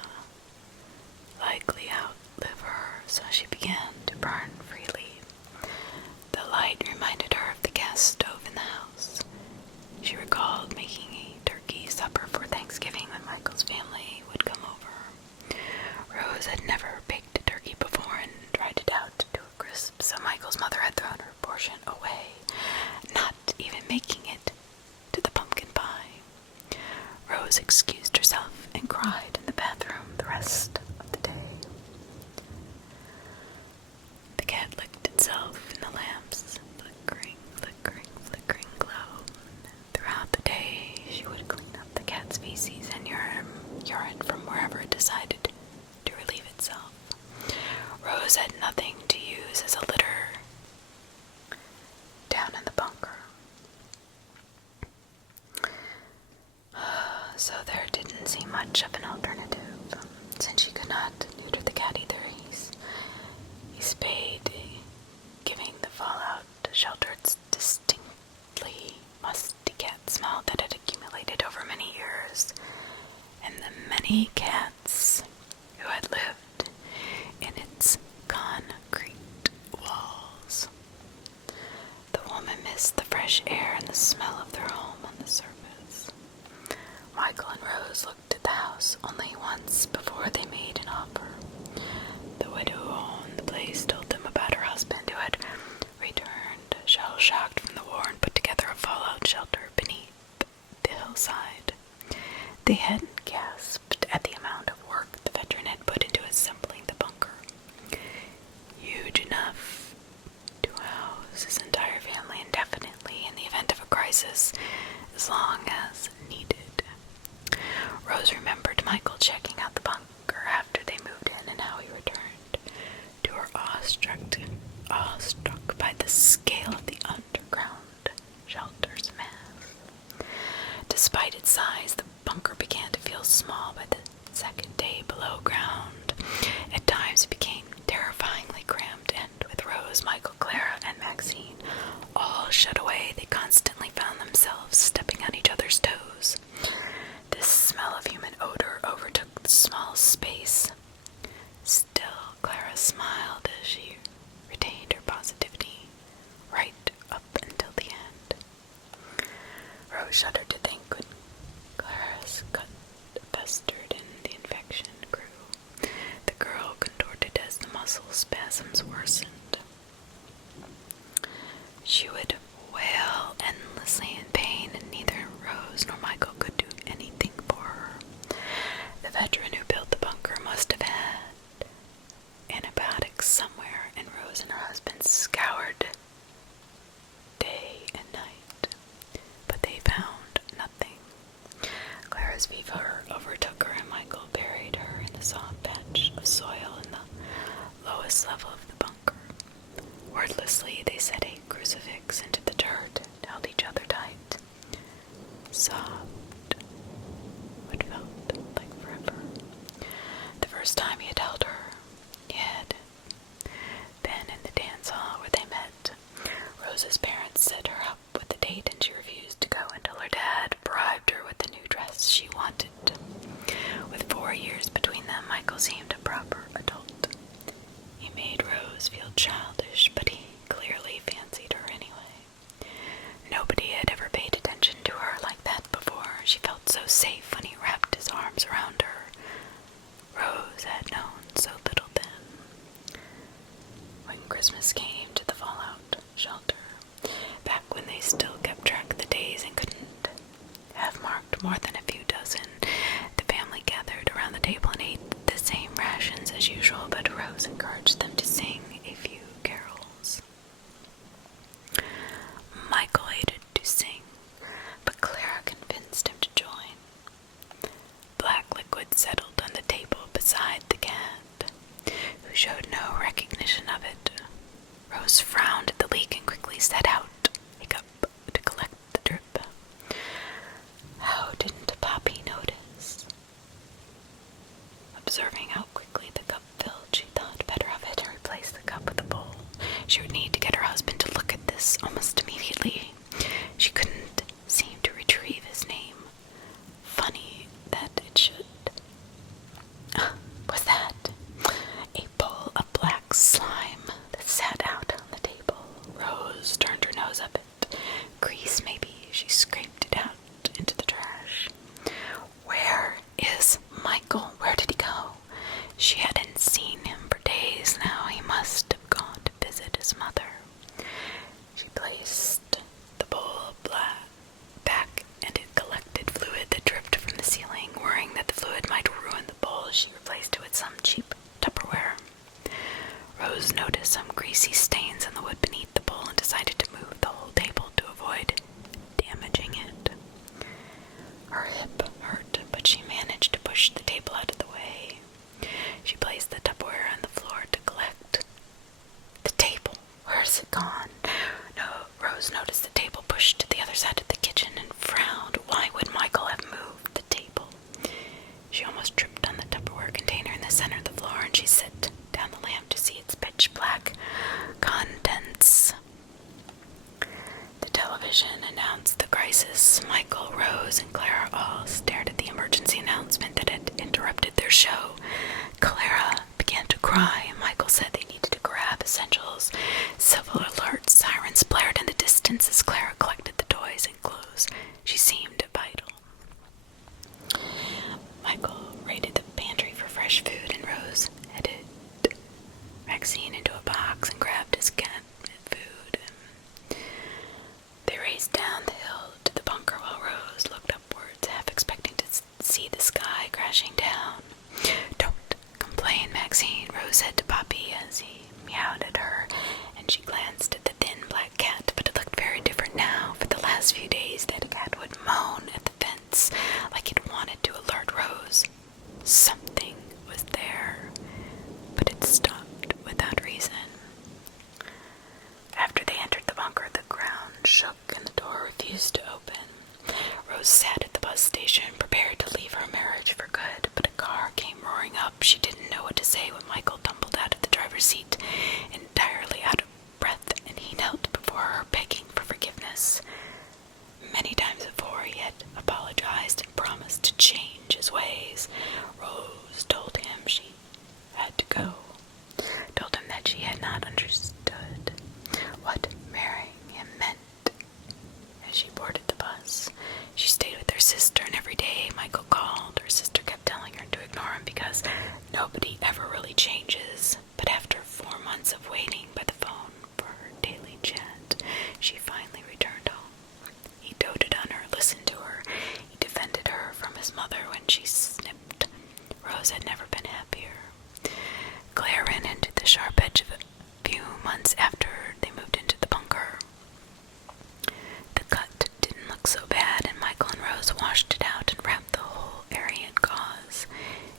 likely outlive her, so she began to burn freely. The light reminded her of the gas stove in the house. She recalled making a turkey supper for Thanksgiving when Michael's family would come over. Rose had never baked a turkey before and dried it out to a crisp, so Michael's mother had thrown her portion away, not even making it to the pumpkin pie. Rose excused herself and cried in the bathroom the rest of the day. The cat licked itself in the lamp's flickering, flickering, flickering glow. Throughout the day, she would clean up the cat's feces and urine from wherever it decided to relieve itself. Rose had nothing to use as a litter down in the bunker, so there didn't seem much of an alternative. Since she could not neuter the cat either, he spayed, giving the fallout shelter its distinctly musty cat smell that had accumulated over many years, and the many cats who had lived in its concrete walls. The woman missed the fresh air and the smell of their home on the surface. Michael and Rose looked at the house only once before they made an offer. The widow who owned the place told them about her husband who had returned shell-shocked from the war and put together a fallout shelter beneath the hillside. They hadn't gasped at the amount of work the veteran had put into assembling the bunker. Huge enough to house his entire family indefinitely in the event of a crisis, as long as needed. Rose remembered Michael checking out the bunker after they moved in and how he returned to her awestruck by the scale of the underground shelter's mass. Despite its size, the bunker began to feel small by the second day below ground. At times it became terrifyingly cramped, and with Rose, Michael, Clara, and Maxine all shut away, they constantly found themselves stepping on each other's toes. This smell of human odor overtook the small space. Still, Clara smiled as she retained her positivity right up until the end. Rose shuddered to think when Clara's cut festered and the infection grew. The girl contorted as the muscle spasms worsened. She would wail endlessly in pain, and neither Rose nor Michael could do anything for her. The veteran who built the bunker must have had antibiotics somewhere, and Rose and her husband scoured day and night, but they found nothing. Clara's fever overtook her, and Michael buried her in a soft patch of soil in the lowest level of the bunker. Wordlessly, they set a crucifix into the dirt and held each other tight. Sobbed, what felt like forever. The first time he had held her, he had been in the dance hall where they met. Rose's parents set her up with a date, and she refused to go until her dad bribed her with the new dress she wanted. With 4 years between them, Michael seemed a proper adult. He made Rose feel childish, but he clearly fancied her anyway. Nobody had ever paid attention to her like that before. She felt so safe when he wrapped his arms around her. Rose had known so little then. When Christmas came to the fallout shelter, back when they still kept track of the days and couldn't have marked more than a few dozen, the family gathered around the table and ate the same rations as usual, but Rose encouraged them to sing a few carols. Michael hated to sing, but Clara convinced him to join. Black liquid settled on the table beside the cat, who showed no recognition of it. Rose frowned at the leak and quickly set out a cup to collect the drip. How didn't Poppy notice? Observing how quickly the cup filled, she thought better of it and replaced the cup with a bowl. She would need to get her husband to look at this almost immediately. She couldn't seem to retrieve his name. Funny that it should. Was that a bowl of black slime that sat out on the table? Rose turned her nose up at grease. Maybe she scraped it out into the trash. Where is Michael? Where did he go? She hadn't seen him for days now. He must have gone to visit his mother. She placed the bowl back, and it collected fluid that dripped from the ceiling. Worrying that the fluid might ruin the bowl, she replaced it with some cheap Tupperware. Rose noticed some greasy stains on the wood beneath the bowl and decided to move the whole table to avoid damaging it. Her hip hurt, but she managed to push the table out of the way. She placed the Tupperware on the floor to collect the table. Where's it gone? No, Rose noticed the table pushed to the other side of the kitchen and frowned. Why would Michael have moved the table? She almost tripped on the Tupperware container in the center of the floor, and she set down the lamp to see its pitch black contents. The television announced the crisis. Michael, Rose, and Clara all stared at the emergency announcement that had interrupted their show. Clara began to cry, and Michael said they needed to grab essentials. Several alert sirens blared in the distance as Clara collected the toys and clothes. She seemed vital. Michael raided the pantry for fresh food, and Rose headed Maxine into a box and grabbed his cat food. They raced down the hill to the bunker while Rose looked upwards, half expecting to see the sky crashing down. "Don't complain, Maxine," Rose said to Poppy as he meowed at her, and she glanced at the thin black cat, but it looked very different now. For the last few days, that cat would moan at the fence like it wanted to alert Rose. Something was there, but it stopped without reason. After they entered the bunker, the ground shook and the door refused to open. Rose sat at the bus station, prepared to leave her marriage for good, but a car came roaring up. She didn't know what to say when Michael tumbled out of the driver's seat, entirely out of breath, and he knelt before her, begging for forgiveness. Many times before, he had apologized and promised to change his ways. Rose told him she had to go, told him that she had not understood what marrying him meant. As she boarded the bus, she stayed with her sister, and every day Michael called. Her sister kept telling her to ignore him because nobody ever really changes. But after 4 months of waiting by the phone for her daily chat, she finally returned home. He doted on her, listened to her. He defended her from his mother when she snipped. Rose had never been happier. Claire ran into the sharp edge of a few months after they moved into the bunker. The cut didn't look so bad, and Michael and Rose washed it out and wrapped the whole area in gauze.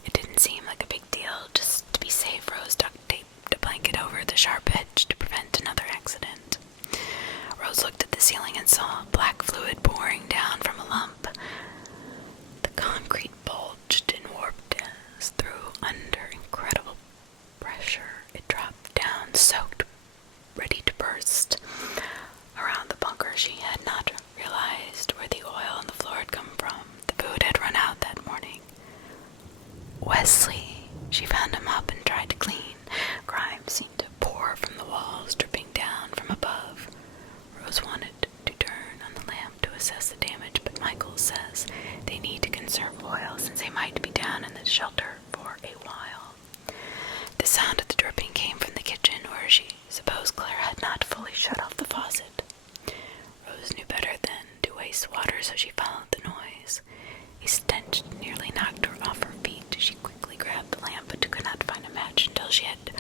It didn't seem like a big deal. Just to be safe, Rose duct taped a blanket over the sharp edge to prevent another accident. Rose looked at the ceiling and saw black fluid pouring down from a lump. The concrete bulged and warped as through under incredible pressure. It dropped down, soaked, ready to burst. Around the bunker, she had not realized where the oil on the floor had come from. The food had run out that morning. Wesley! She found him up and tried to clean. Grime seemed to pour from the walls, dripping down from above. Rose wanted to turn on the lamp to assess the damage, but Michael says they need to conserve oil since they might be down in the shelter for a while. The sound of the dripping came from the kitchen, where she supposed Claire had not fully shut off the faucet. Rose knew better than to waste water, so she followed the noise. A stench nearly knocked her off her feet. She quickly grabbed the lamp, but could not find a match until she had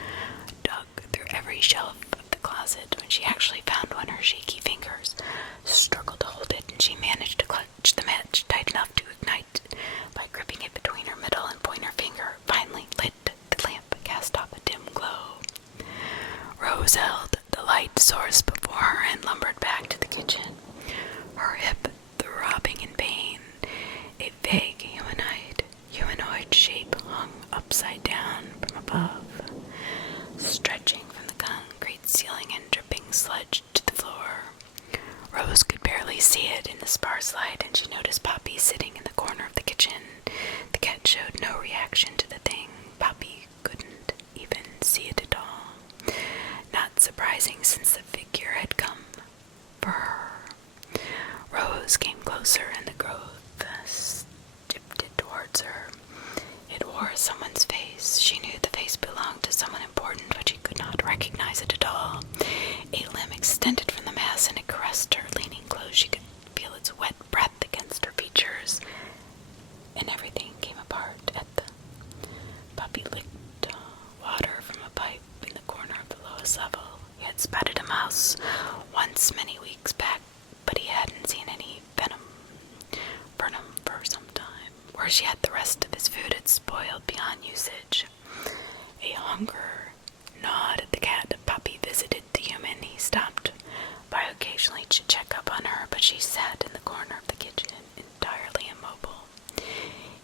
dug through every shelf of the closet. When she actually found one, her shaky fingers struggled to hold it, and she managed to clutch the match tight enough to ignite by gripping it between her middle and pointer finger. Finally lit the lamp, cast off a dim glow. Rose held the light source before her and lumbered back to the kitchen, her hip throbbing in pain. A vague humanoid shape hung upside down from above, stretching from the concrete ceiling and dripping sludge to the floor. Rose could barely see it in the sparse light, and she noticed Poppy sitting in the corner of the kitchen. The cat showed no reaction to the thing. Poppy couldn't even see it at all. Not surprising, since the figure had come for her. Rose came closer, and the growth shifted towards her. It wore someone's face. She knew the face belonged to someone important, but she could not recognize it at all. A limb extended from the mass and it caressed her. Leaning close, she could feel its wet breath against her features, and everything came apart at the puppy licked water from a pipe in the corner of the lowest level. He had spotted a mouse once many weeks back, but he hadn't seen any venom for some time. Where she had the rest of his food had spoiled beyond usage. A hunger gnawed at the cat. Puppy visited the human. He stopped by occasionally to check up on her, but she sat in the corner of the kitchen, entirely immobile.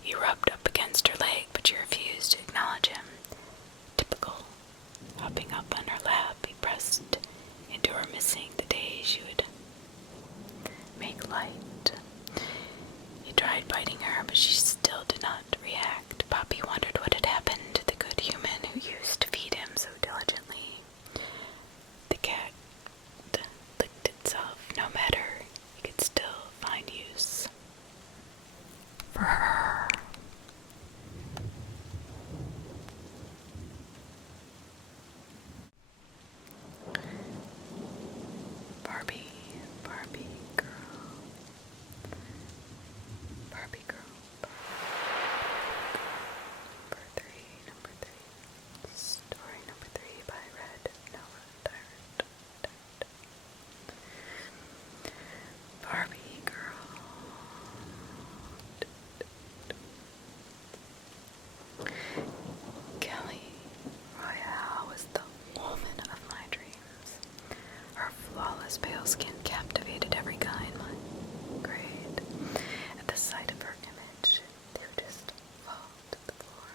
He rubbed up against her leg, but she refused to acknowledge him. Typical. Hopping up on her lap, he pressed into her, missing the day she would make light. He tried biting her, but she still did not react. Poppy wondered what had happened to the good human who used to feed him so diligently. The cat licked itself. No matter, he could still find use for her. Barbie, Barbie girl. Barbie girl. Number three. Story number 3 by Red Noah Tyrant. Barbie girl. Kelly Royale was the woman of my dreams. Her flawless pale skin captivated every guy in my grade. At the sight of her image, they would just fall to the floor.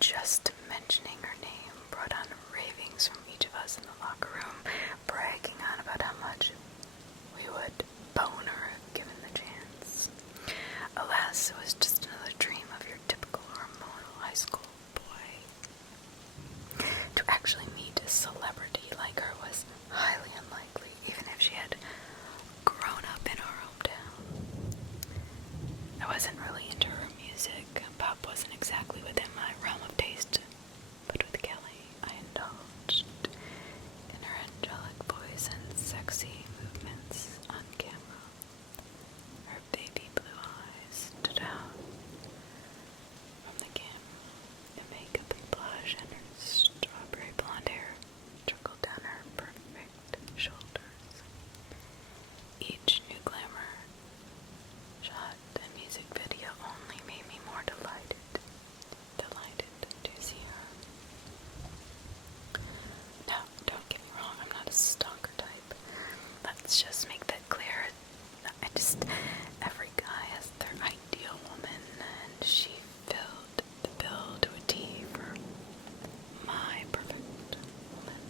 Just mentioning her name brought on ravings from each of us in the locker room, bragging on about how much we would bone her if given the chance. Alas, it was just another dream of your typical hormonal high school boy. To actually meet a celebrity like her was highly unlikely, even if she had grown up in our hometown. I wasn't really into her music. Pop wasn't exactly within my realm of taste, but with Kelly, I indulged in her angelic voice and sexy movements on camera. Her baby blue eyes stood out from the camera. The makeup and blush and her strawberry blonde hair trickled down her perfect shoulders. Each new glamour shot and music video only made me more delighted to see her. Now, don't get me wrong, I'm not a stalker type. Let's just make that clear. Every guy has their ideal woman, and she filled the bill to a T for my perfect woman.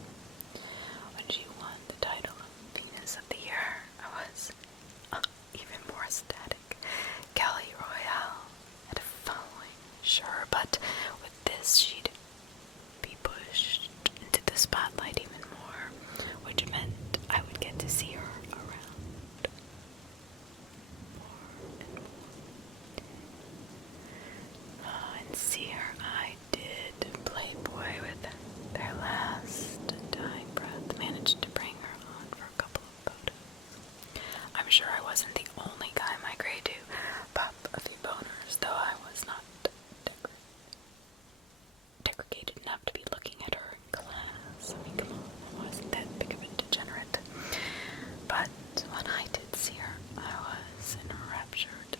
When she won the title of Venus of the Year, I was even more ecstatic. Kelly Royale had a following, sure, but with this she'd be pushed into the spotlight even more, which meant I would get to see her around more and more. And see her I did. Playboy with their last dying breath managed to bring her on for a couple of photos. I'm sure I wasn't the only guy in my grade to pop a few boners, though I was not degraded enough to be looking at her in class. I mean, come on, I wasn't that big of a degenerate. But when I did see her, I was enraptured,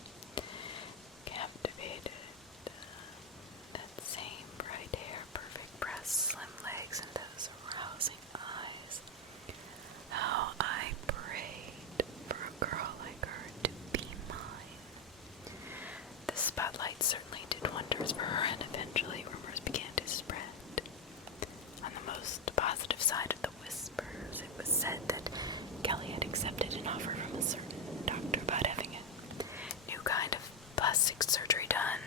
captivated. That same bright hair, perfect breasts, slim legs, and those arousing eyes. How I prayed for a girl like her to be mine. The spotlight certainly did wonders for her, and eventually rumors began to spread. On the most positive side of the whispers, it was said that Kelly had accepted an offer from a certain doctor about having a new kind of plastic surgery done,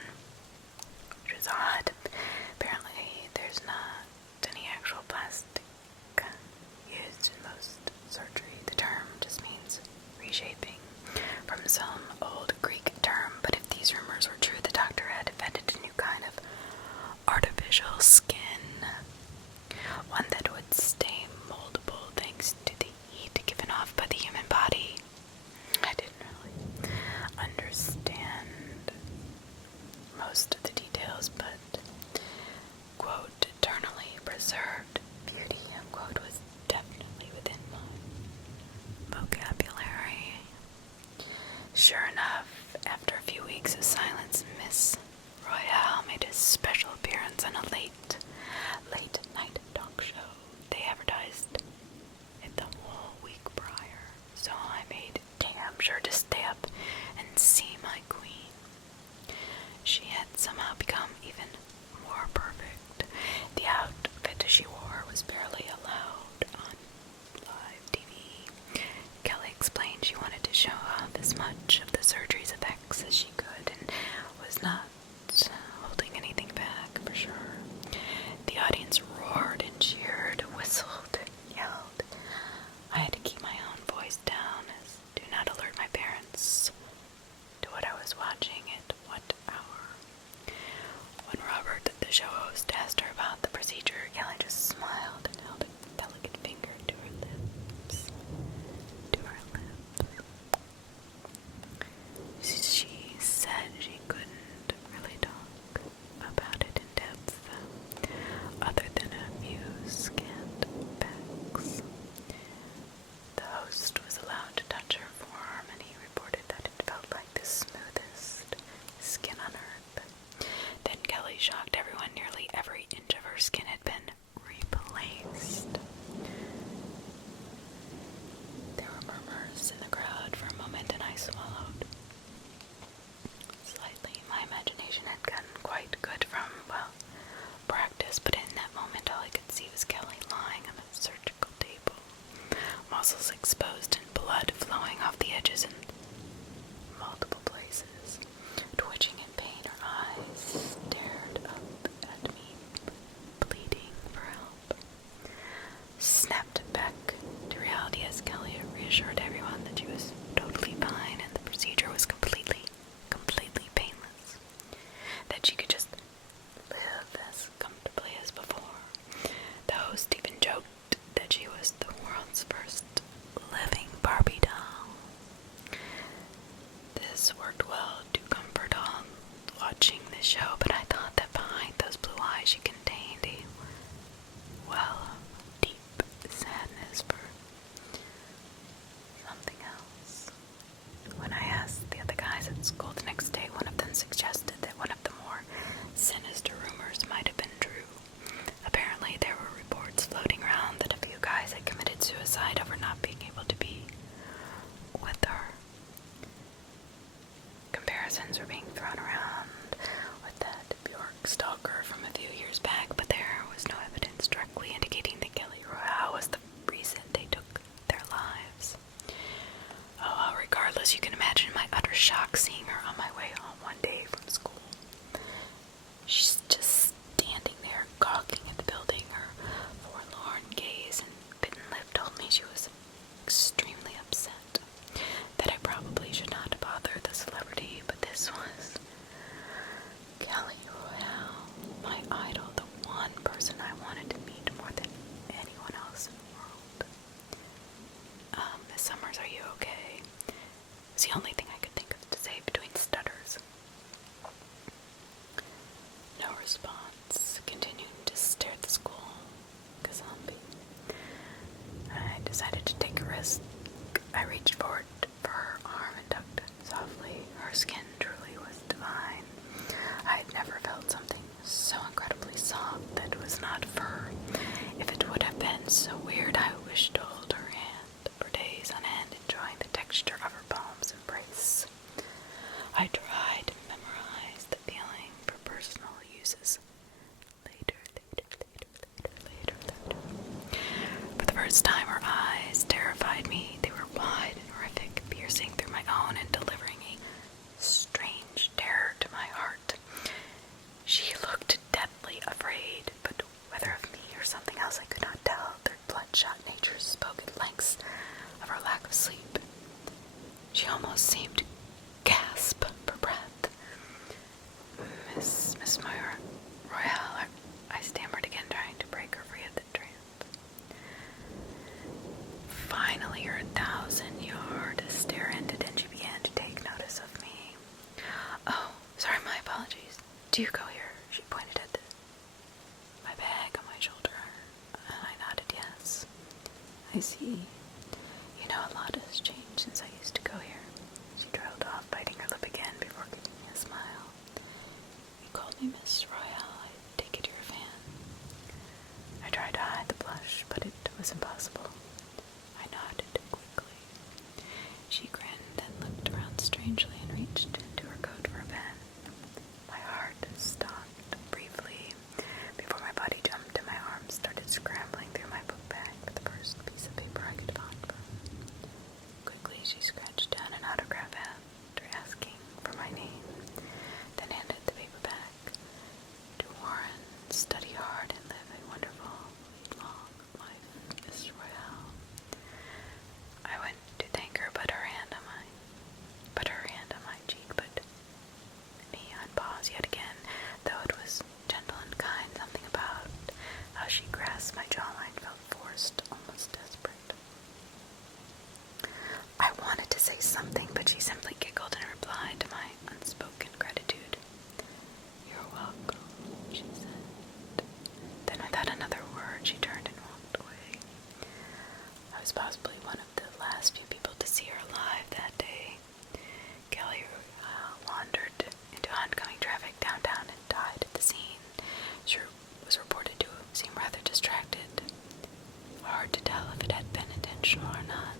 which was odd. Apparently, there's not any actual plastic used in most surgery. The term just means reshaping, from some old Greek term, but if these rumors were true, the doctor had invented a new kind of artificial skin, one that would stay moldable thanks made damn sure to stay up and see my queen. She had somehow become even more perfect. The outfit she wore was barely allowed on live TV. Kelly explained she wanted to show off as much of the surgery's effects as she could and was not holding anything back, for sure. The audience roared and cheered, whistled, and yelled. I had to keep my own voice down as do not alert my parents to what I was watching at what hour. When Robert, the show host, asked her about the procedure, Kelly just smiled and held a delicate finger to her lips. She said she couldn't really talk about it in depth, other than a few scant facts. The host was allowed to touch her forearm, and he reported that it felt like the smoothest skin on earth. Then Kelly shocked everyone. Nearly every inch of her skin had been replaced. There were murmurs in the crowd for a moment, and I swallowed. Slightly, my imagination had gotten quite good from, well, practice, but in that moment all I could see was Kelly lying on a surgical table, muscles exposed and blood flowing off the edges in multiple places. Twitching in pain, her eyes stared up at me, pleading for help. Snapped back to reality as Kelly reassured everyone that she was totally fine and the procedure was completely painless. That she could just live as comfortably as before. The host even joked that she was the world's first living Barbie doll. This worked well to comfort all watching the show, but I thought that behind those blue eyes she contained a well of deep sadness for something else. When I asked the other guys at school the next day, one of them suggested that one of the more sinister rumors might have been true. Apparently, there were reports floating around that a few guys had committed suicide over not being able to be with her. Comparisons were being thrown around with that Bjork stalker from a few years back, but there was no evidence directly indicating that Kelly Royale was the reason they took their lives. Oh, well, regardless, you can imagine my utter shock seeing her on my way home one day from school. She's just standing there, gawking at the building. Her forlorn gaze and bitten lip told me she was extremely upset, that I probably should not bother the celebrity, but this was Kelly Royale, my idol, the one person I wanted to meet more than anyone else in the world. Miss Summers, are you okay? It's the only thing I could think of to say between stutters. No response, continuing to stare at the school. Zombie. I decided to take a risk. I reached forward for her arm and tugged softly. Her skin truly was divine. I had never felt something so incredibly soft that was not fur. If it would have been so weird, I wished to hold her hand for days on end, enjoying the texture of her palm's embrace. I tried to memorize the feeling for personal uses. Later. For the first time, her eyes terrified me. They were wide and horrific, piercing through my own and delivering a strange terror to my heart. She looked deathly afraid, but whether of me or something else I could not tell. Their bloodshot nature spoke at length of her lack of sleep. She almost seemed to gasp for breath. Miss Royale, I stammered again, trying to break her free of the trance. Finally, her 1,000-yard stare ended, and she began to take notice of me. Oh, sorry, my apologies. Do you go here? She pointed at my bag on my shoulder, and I nodded yes. I see. You know, a lot has changed since I used to go here. She trailed off, biting her lip again before giving me a smile. You called me Miss Royale. I take it you're a fan. I tried to hide the blush, but it was impossible. I nodded quickly. she scratched down an autograph after asking for my name, then handed the paper back. To Warren, study hard and live a wonderful, long life, Miss Royale. I went to thank her, but her hand on my cheek put me on pause yet again, though it was gentle and kind. Something about how she grasped my jawline felt forced, almost desperate. I wanted to say something, but she simply giggled and replied to my unspoken gratitude. "You're welcome," she said. Then without another word, she turned and walked away. I was possibly one of the last few people to see her alive that day. Kelly wandered into oncoming traffic downtown and died at the scene. She was reported to seem rather distracted. Hard to tell if it had been intentional or not.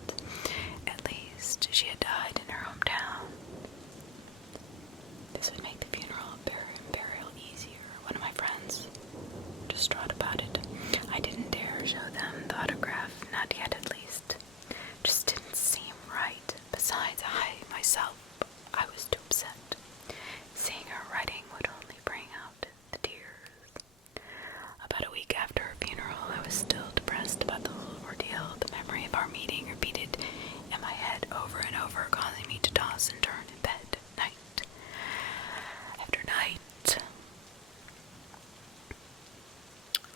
At least she had died in her hometown. This would make the funeral and burial easier. One of my friends, distraught about it, I didn't dare show them the autograph, not yet at least. Just didn't seem right. Besides, I was too upset. Seeing her writing would only bring out the tears. About a week after her funeral, I was still depressed about the whole ordeal. The memory of our meeting repeated in my head over and over, causing me to toss and turn in bed night after night.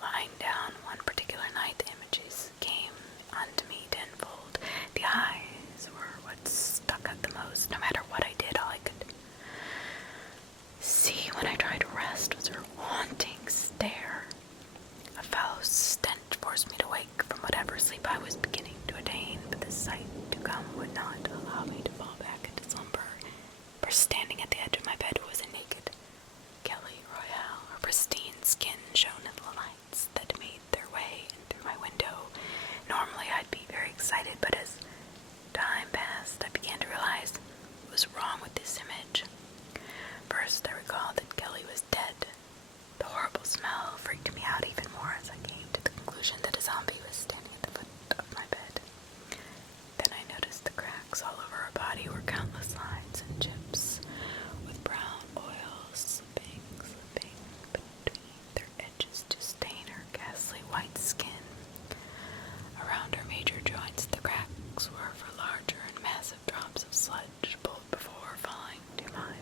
Lying down one particular night, the images came onto me tenfold. The eyes were what stuck out the most. No matter what I did, all I could see when I tried to rest was her haunting stare. A foul stench forced me to wake from whatever sleep I was beginning to attain, but the sight to come would not allow me to fall back into slumber. For standing at the edge of my bed was a naked Kelly Royale. Her pristine skin shone in the lights that made their way in through my window. Normally I'd be very excited, but as time passed, I began to realize what was wrong with this image. First, I recalled that Kelly was dead. The horrible smell freaked me out even more as I came to the conclusion that a zombie was standing at the foot of my bed. Then I noticed the cracks all over her body were countless lines and chips, with brown oil slipping between their edges to stain her ghastly white skin. Around her major joints, the cracks were for larger and massive drops of sludge pulled before falling to my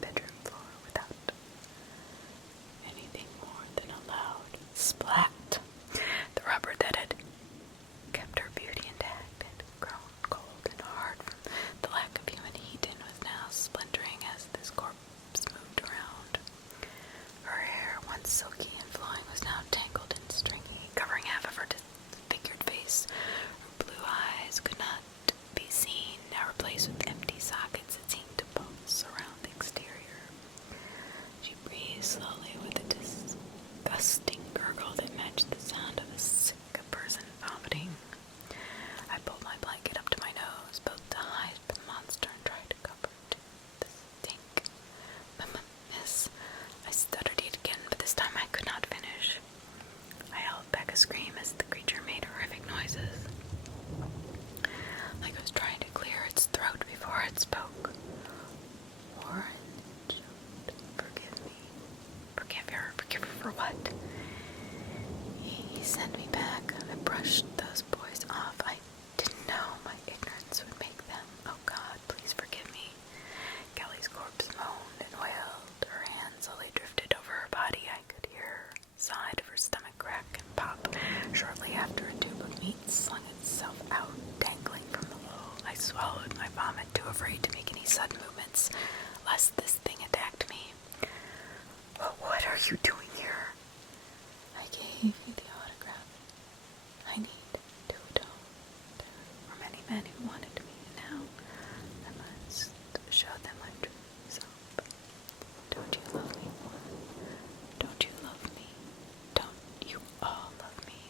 bedroom floor without anything more than a loud splat. The rubber that had kept her beauty intact had grown cold and hard from the lack of human heat and was now splintering as this corpse moved around. Her hair, once silky and flowing, was now tangled and stringy, covering half of her disfigured face. Her blue eyes could not be seen, now replaced with empty sockets that seemed to pulse around the exterior. She breathed slowly with a disgusting gurgle that matched the sound of a sick person vomiting. I pulled my blanket up to my nose, both to hide the monster and tried to cover the stink. Miss, I stuttered it again, but this time I could not finish. I held back a scream as the creature made horrific noises, like it was trying to clear its throat before it spoke. Warren, forgive me. Forgive her for what? He sent me back. I brushed those boys off. I didn't know my ignorance would make them. Oh God, please forgive me. Kelly's corpse moaned and wailed. Her hands slowly drifted over her body. I could hear her side of her stomach crack and pop. Shortly after, a tube of meat slung itself out, dangling from the wall. I swallowed my vomit, too afraid to make any sudden movements, lest this thing attacked me. What are you doing here? I gave you the autograph. I need to atone. There were many men who wanted me, and now I must show them my true self. Don't you love me more? Don't you love me? Don't you all love me?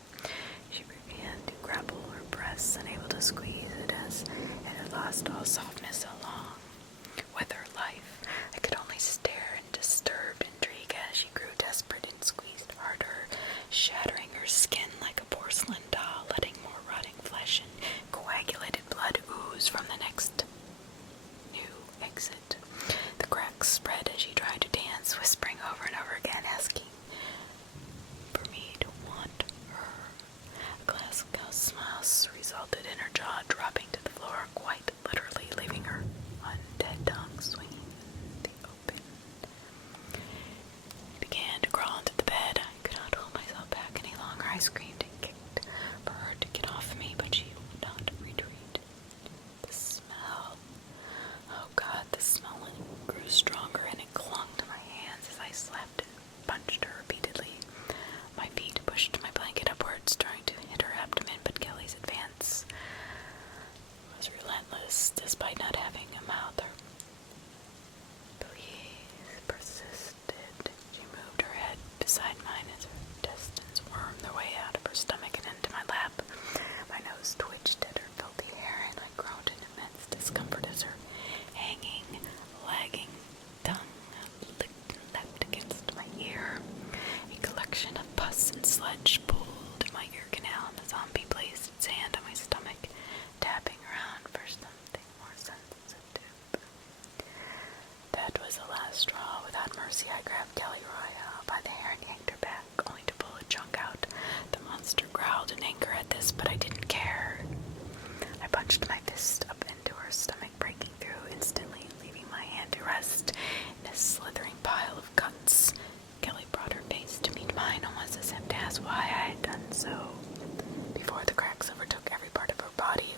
She began to grapple her breasts, unable to squeeze it as it had lost all softness so long. With her life, I could only stare in disturbed intrigue as she grew desperate and squeezed harder, shattering her skin like a porcelain doll, letting more rotting flesh and coagulated blood resulted in her jaw dropping to the floor, quite literally leaving her undead tongue swinging in the open. I began to crawl into the bed. I could not hold myself back any longer. I screamed and kicked for her to get off me, but she would not retreat. The smell, oh God, the smell grew stronger, and it clung to my hands as I slapped and punched her repeatedly. My feet pushed my blanket upwards, trying to hit her abdomen, but Kelly's advance was relentless, despite not having a mouth. Her please persisted. She moved her head beside mine as her intestines wormed their way out of her stomach and into my lap. My nose twitched at her filthy hair, and I groaned in immense discomfort as her hanging, lagging tongue leapt against my ear. A collection of pus and sludge pooled in my ear canal, and the zombie placed its hand on my stomach, tapping around for something more sensitive. That was the last straw. Without mercy, I grabbed Kelly Royale by the hair and yanked her back, only to pull a chunk out. The monster growled in anger at this, but I didn't care. I punched my fist up into her stomach, breaking through instantly, leaving my hand to rest in a slithering pile of guts. Kelly brought her face to meet mine, almost as if to ask why I had done so. Before the cracks overtook every part of her body,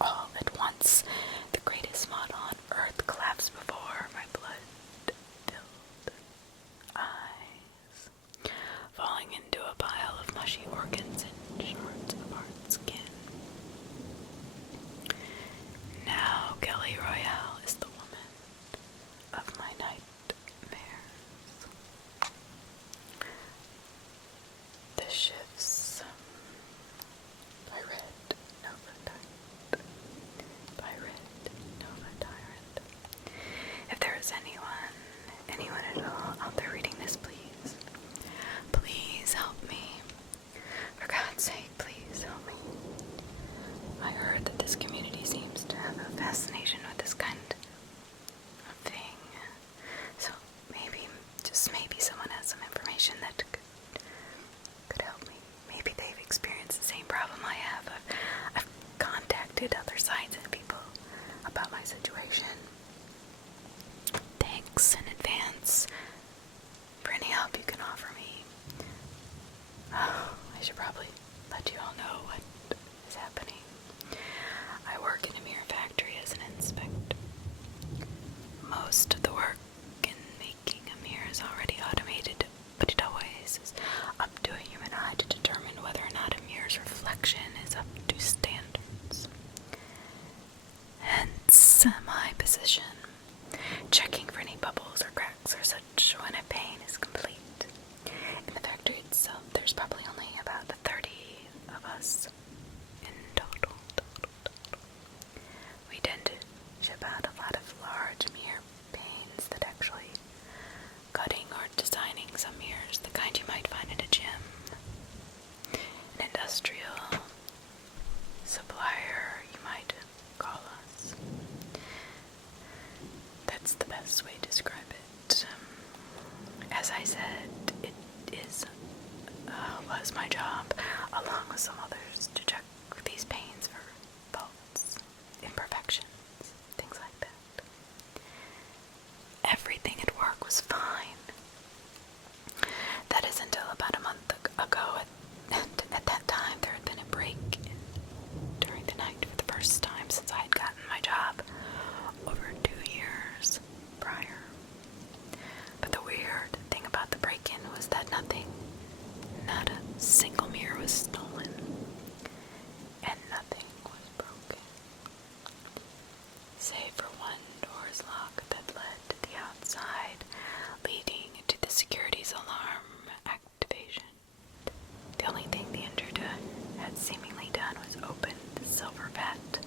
all at once, the greatest model on earth collapsed before my blood-filled eyes, falling into a pile of mushy organs and shards of hard skin. Now Kelly Royale is the woman of my nightmares. The Shifts by Red Nova Tyrant. By Red Nova Tyrant. If there is anyone at all out there reading this, please help me. For God's sake, please help me. I heard that this community seems to have a fascination with this kind of thing. So maybe, just maybe, someone has some information that could help me. Maybe they've experienced the same problem I have. I've contacted other sites and people about my situation. Thanks in advance for any help you can offer me. Oh, I should probably let you all know what is happening. I work in a mirror factory as an inspector. Most of the work in making a mirror is already automated, but it always is up to a human eye to determine whether or not a mirror's reflection is up to standards. Hence my position, checking for any bubbles or cracks or such when a pane is complete. In the factory itself, there's probably only about 30 of us in total. We tend to ship out a lot of large mirror panes that actually cutting or designing some mirrors, the kind you might find at a gym. An industrial supplier, you might call us. That's the best way to describe it. As I said, it was my job, along with some others, to check these panes for faults, imperfections, things like that. Everything at work was fine. That is until about a month ago. At that time, there had been a break during the night for the first time since I had gotten my job over 2 years prior. But the weird thing about the break-in was that not a single mirror was stolen, and nothing was broken, save for one door's lock that led to the outside, leading to the security's alarm activation. The only thing the intruder had seemingly done was open the silver vat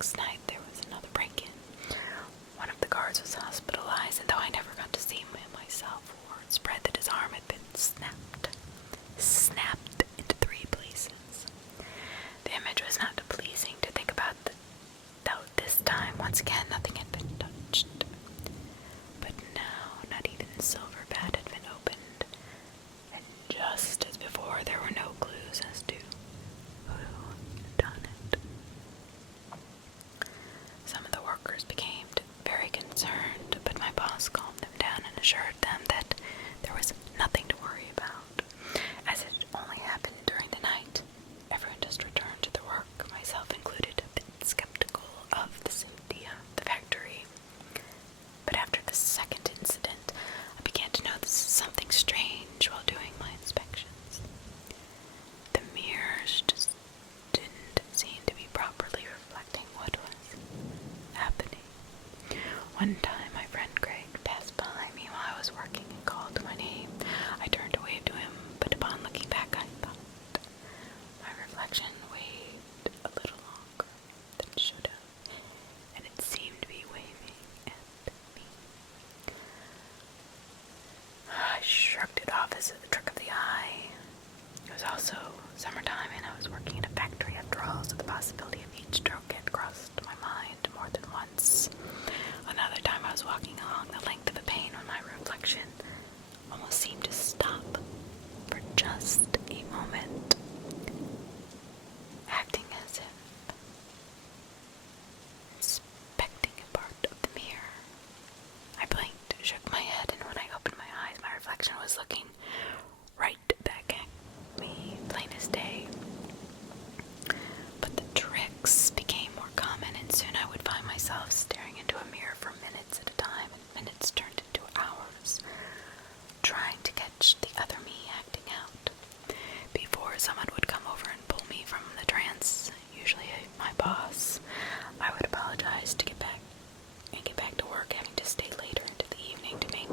next night there was another break-in. One of the guards was hospitalized, and though I never got to see him myself, word spread that his arm had been snapped into 3 places. The image was not pleasing to think about, though this time, once again, nothing had been touched. But now, not even the silver pad had been opened, and just as before, there were no clues as to who had done it. Some of the workers became very concerned, but my boss calmed them down and assured them that there was nothing to worry about, as it only happened during the night. Everyone just returned to their work, myself included, a bit skeptical of the safety of the factory. But after the second incident, I began to notice something strange while doing my inspections. The mirrors just didn't seem to be properly reflecting what was happening. One time, my friend Greg passed behind me while I was working and called my name. I turned to wave to him, but upon looking back, I thought my reflection waved a little longer than it should have, and it seemed to be waving at me. I shrugged it off as a trick of the eye. It was also summertime, and I was working in a factory after all, so the possibility of heat stroke had crossed my mind more than once. Another time I was walking along the length of a pane when my reflection almost seemed to stop for just a moment, acting as if inspecting a part of the mirror. I blinked, shook my head, and when I opened my eyes, my reflection was looking right back at me, plain as day. But the tricks became more common, and soon I would find myself staring into a mirror for minutes at a time, and minutes turned into hours, trying to catch the other me acting out. Before someone would come over and pull me from the trance, usually my boss, I would apologize to get back to work, having to stay later into the evening to make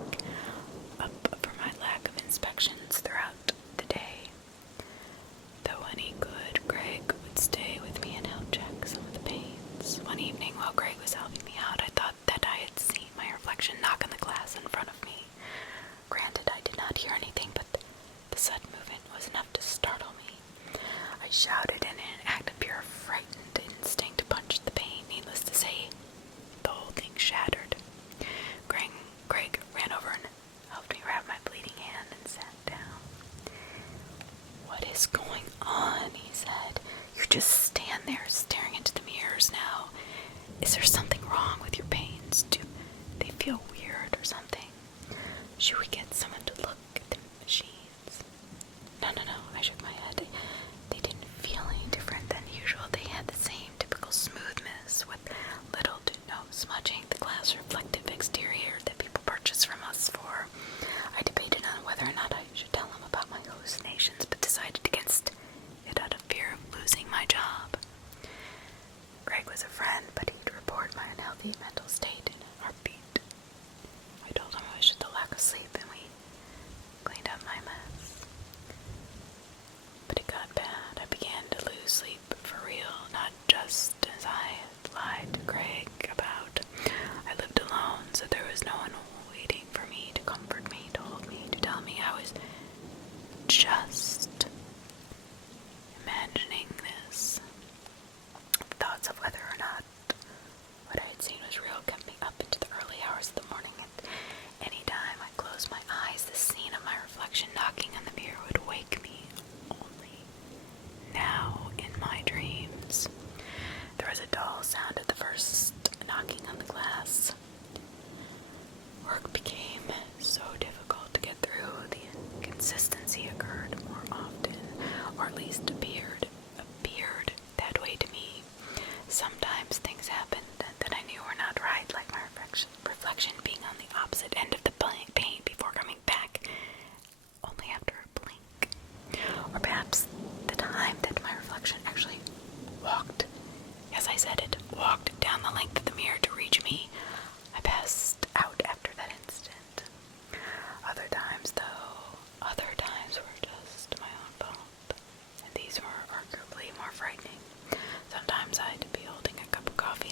up for my lack of inspections throughout the day. Though when he could, Greg would stay with me and help check some of the panes. One evening, while Greg was helping me out, I thought that I had seen my reflection knock on the glass in front of me. Granted, I did not hear anything, but the sudden movement was enough to startle me. I shouted, and in an act of pure frightened instinct, punched the pane. Needless to say, the whole thing shattered. Greg ran over and helped me wrap my bleeding hand and sat down. "What is going on?" he said. "You just stand there staring into the mirrors now. Is there something wrong with your pains? Do they feel weird or something? Should we get someone to look at the machines?" No, I shook my head. They didn't feel any different than usual. They had the same typical smoothness, with little to no smudging, the glass reflective exterior that people purchase from us for. I debated on whether or not I should tell him about my hallucinations, but decided against it out of fear of losing my job. Greg was a friend, but he'd report my unhealthy mental state in a heartbeat. I told him I wished the lack of sleep, and we cleaned up my mess. But it got bad. I began to lose sleep for real, not just as I had lied to Greg about. I lived alone, so there was no one waiting for me to comfort me, to hold me, to tell me I was just imagining this. The thoughts of whether or not what I had seen was real kept me up into the early hours of the morning. At any time I closed my eyes, the scene of my reflection knocking on the mirror would wake me. Only now, in my dreams, there was a dull sound at the first knocking on the glass. Work became so difficult to get through. The inconsistency occurred more often, or at least appeared that way to me. Sometimes things happened that I knew were not right, like my reflection being on the opposite end of the pane before coming back, only after a blink. Or perhaps the time that my reflection actually walked, as I said it, walked down the length of the mirror to reach me. I passed out after that instant. Other times were just my own fault, and these were arguably more frightening. Sometimes I'd be holding a cup of coffee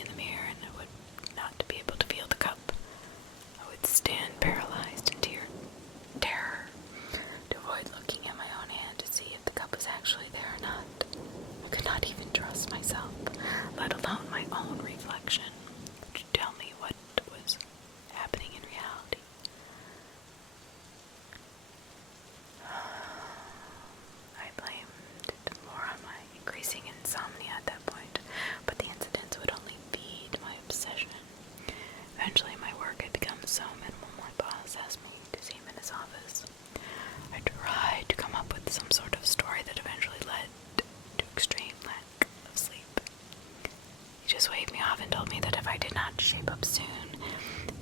even told me that if I did not shape up soon,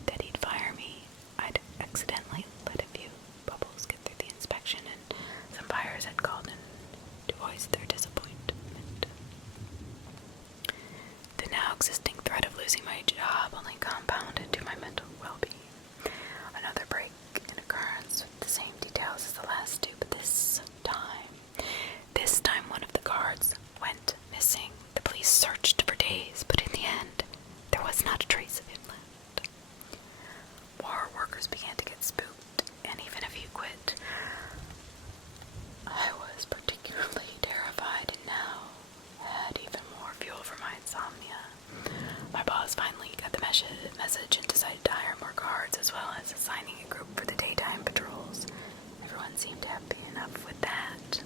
that he'd fire me. I'd accidentally let a few bubbles get through the inspection, and some buyers had called in to voice their disappointment. The now existing threat of losing my job only compounded to my mental well-being. Another break in occurrence with the same details as the last two, but this time one of the guards went missing. The police searched for days, but in the end, there was not a trace of him left. More workers began to get spooked, and even a few quit. I was particularly terrified and now had even more fuel for my insomnia. My boss finally got the message and decided to hire more guards, as well as assigning a group for the daytime patrols. Everyone seemed happy enough with that.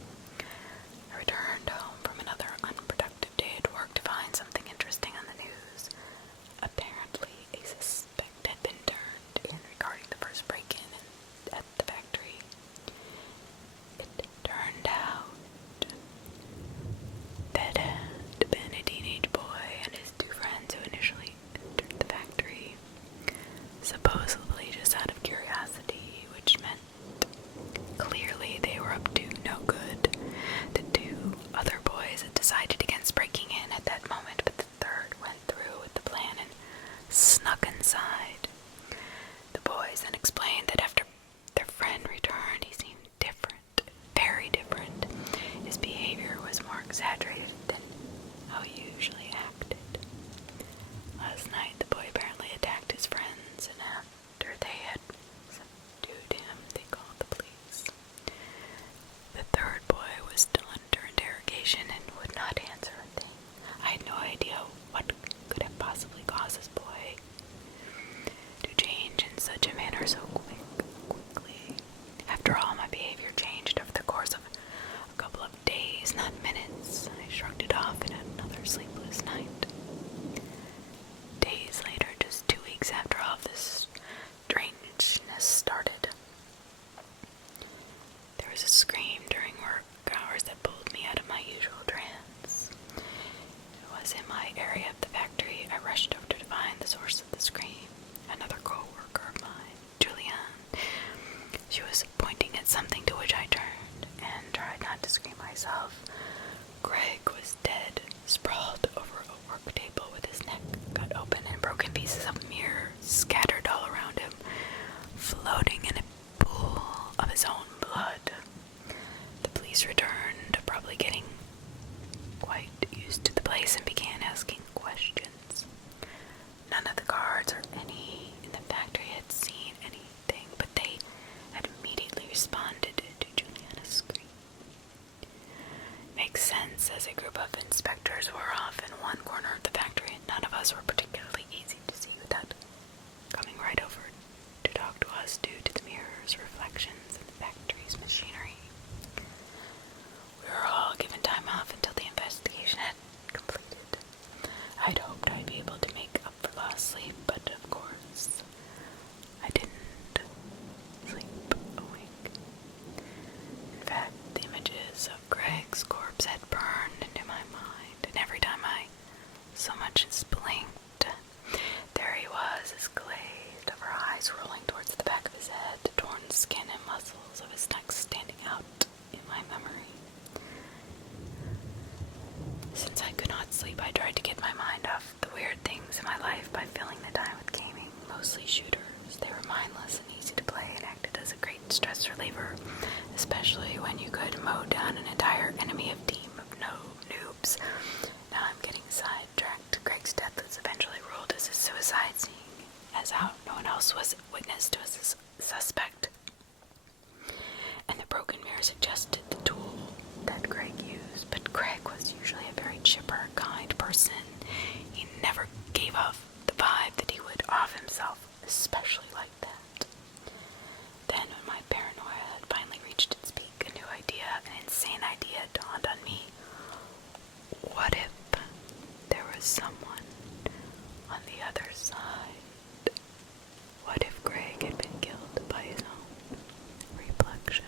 I returned home from another unproductive day at work to find something interesting on the news. Apparently, a suspect had been turned in regarding the first break-in at the factory. It turned out that it had been a teenage boy and his two friends who initially entered the factory, supposedly just out of curiosity, which meant clearly they were up to no good. The two other boys had decided against breaking in at that moment, but the third went through with the plan and snuck inside. The boys then explained that after their friend returned, he seemed different, very different. His behavior was more exaggerated than how he usually acted. Last night, the boy apparently attacked his friends, and after they had subdued him, they called the police. The third boy was still under interrogation and would not answer a thing. I had no idea what could have possibly caused this boy to change in such a manner so quickly. After all, my behavior changed over the course of a couple of days, not minutes. I shrugged it off in another sleepless night. Days later, just 2 weeks after all of this strangeness started, there was a scream during work hours that pulled me out of my usual trance. It was in my area of the factory. I rushed over to find the source of the scream. Another co-worker of mine, Julianne. She was pointing at something to which I turned and tried not to scream myself. Greg was dead, sprawled over a work table with his neck cut open and broken pieces of mirror scattered all around him, floating in a pool of his own blood. The police returned, probably getting quite used to the place, and began asking questions. None of the guards or any in the factory had seen anything, but they had immediately responded to Juliana's scream. Makes sense, as a group of inspectors were off in one corner of the factory, and none of us were particularly easy to see without coming right over to talk to us due to the mirrors' reflections in the factory's machinery. We were all given time off until the investigation had completed. I'd hoped I'd be able to make up for lost sleep, but of course, I didn't sleep awake. In fact, the images of Greg's corpse had burned into my mind, and every time I so much as blinked, there he was, his glazed over eyes rolling towards the back of his head, the torn skin and muscles of his neck standing out in my memory. Since I could not sleep, I tried to get my mind off the weird things in my life by filling the time with gaming, mostly shooters. They were mindless and easy to play and acted as a great stress reliever, especially when you could mow down an entire enemy of team of noobs. Now I'm getting sidetracked. Greg's death was eventually ruled as a suicide, seeing as how no one else was witness to a suspect. And the broken mirror suggested the tool that Greg used, but Greg was usually a very chipper, kind person. He never gave off the vibe that he would off himself, especially like that. Then, when my paranoia had finally reached its peak, a new idea, an insane idea, dawned on me. What if there was someone on the other side? What if Greg had been killed by his own reflection?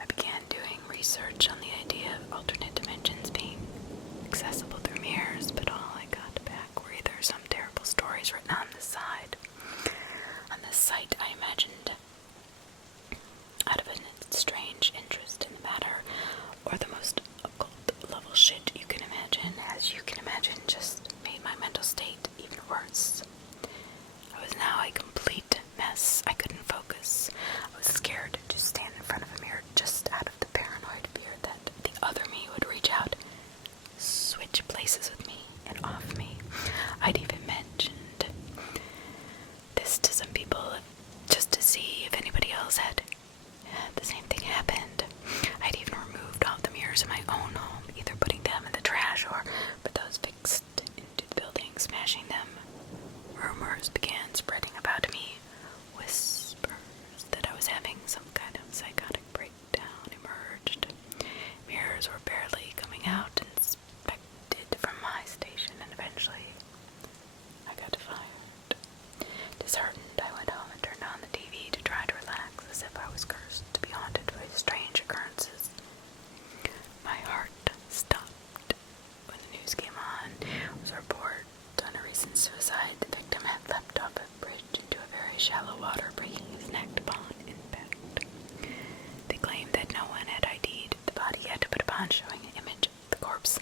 I began doing research on the idea of alternate dimensions being accessible through mirrors, but all I got back worse. I was now a complete mess. I couldn't focus. I was scared to stand in front of a mirror just out of the paranoid fear that the other me would reach out, switch places with me, and off me. I'd even mentioned this to some people just to see if anybody else had the same thing happened. I'd even removed all the mirrors in my own home, either putting them in the trash or put those fixed into the building, smashing them. Rumors began spreading about me. Whispers that I was having some kind of psychotic breakdown emerged. Mirrors were barely coming out inspected from my station, and eventually I got fired. Disheartened, I went home and turned on the TV to try to relax, as if I was cursed to be haunted by strange occurrences. My heart stopped when the news came on. It was a report on a recent suicide. The victim had leapt off a bridge into a very shallow water, breaking his neck upon impact. They claimed that no one had ID'd the body yet to put upon, showing an image of the corpse.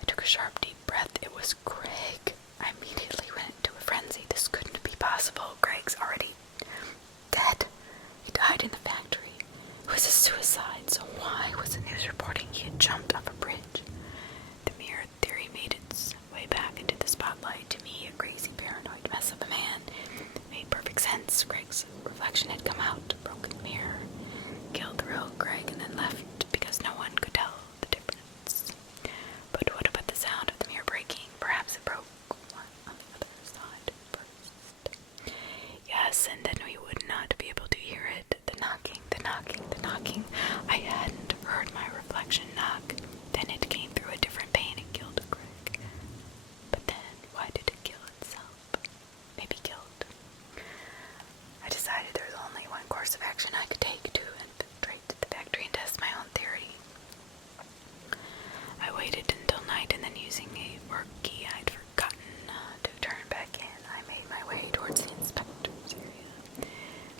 I took a sharp, deep breath. It was Greg. I immediately went into a frenzy. This couldn't be possible. Greg's already dead. He died in the factory. It was a suicide, so why was the news reporting he had jumped off a bridge? The mirror theory made its way back into the spotlight. To me, a crazy, paranoid mess of a man. It made perfect sense. Greg's reflection had come out, broken the mirror, killed the real Greg, and then left because no one could tell the difference. But what about the sound of the mirror breaking? Perhaps it broke on the other side first. Yes, and then we would not be able to hear it. The knocking, the knocking, the knocking. I hadn't heard my reflection knock. Then it came through a different pane and killed Greg. But then, why did it kill itself? Maybe killed. I decided there was only one course of action I could take to infiltrate the factory and test my own theory. I waited until night, and then using a work key I'd forgotten to turn back in, I made my way towards the inspector's area.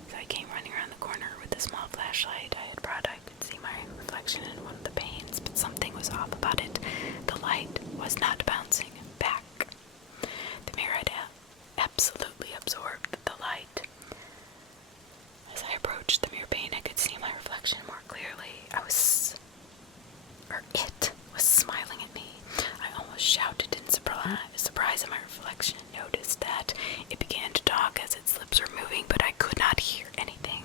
As I came running around the corner with a small flashlight I had brought, I could see my reflection in one of the panes, but something was off about it. The light was not bouncing back. The mirror had absolutely absorbed the light. As I approached the mirror pane, I could see my reflection more clearly. It was smiling at me. I almost shouted in surprise at my reflection, and noticed that it began to talk as its lips were moving, but I could not hear anything.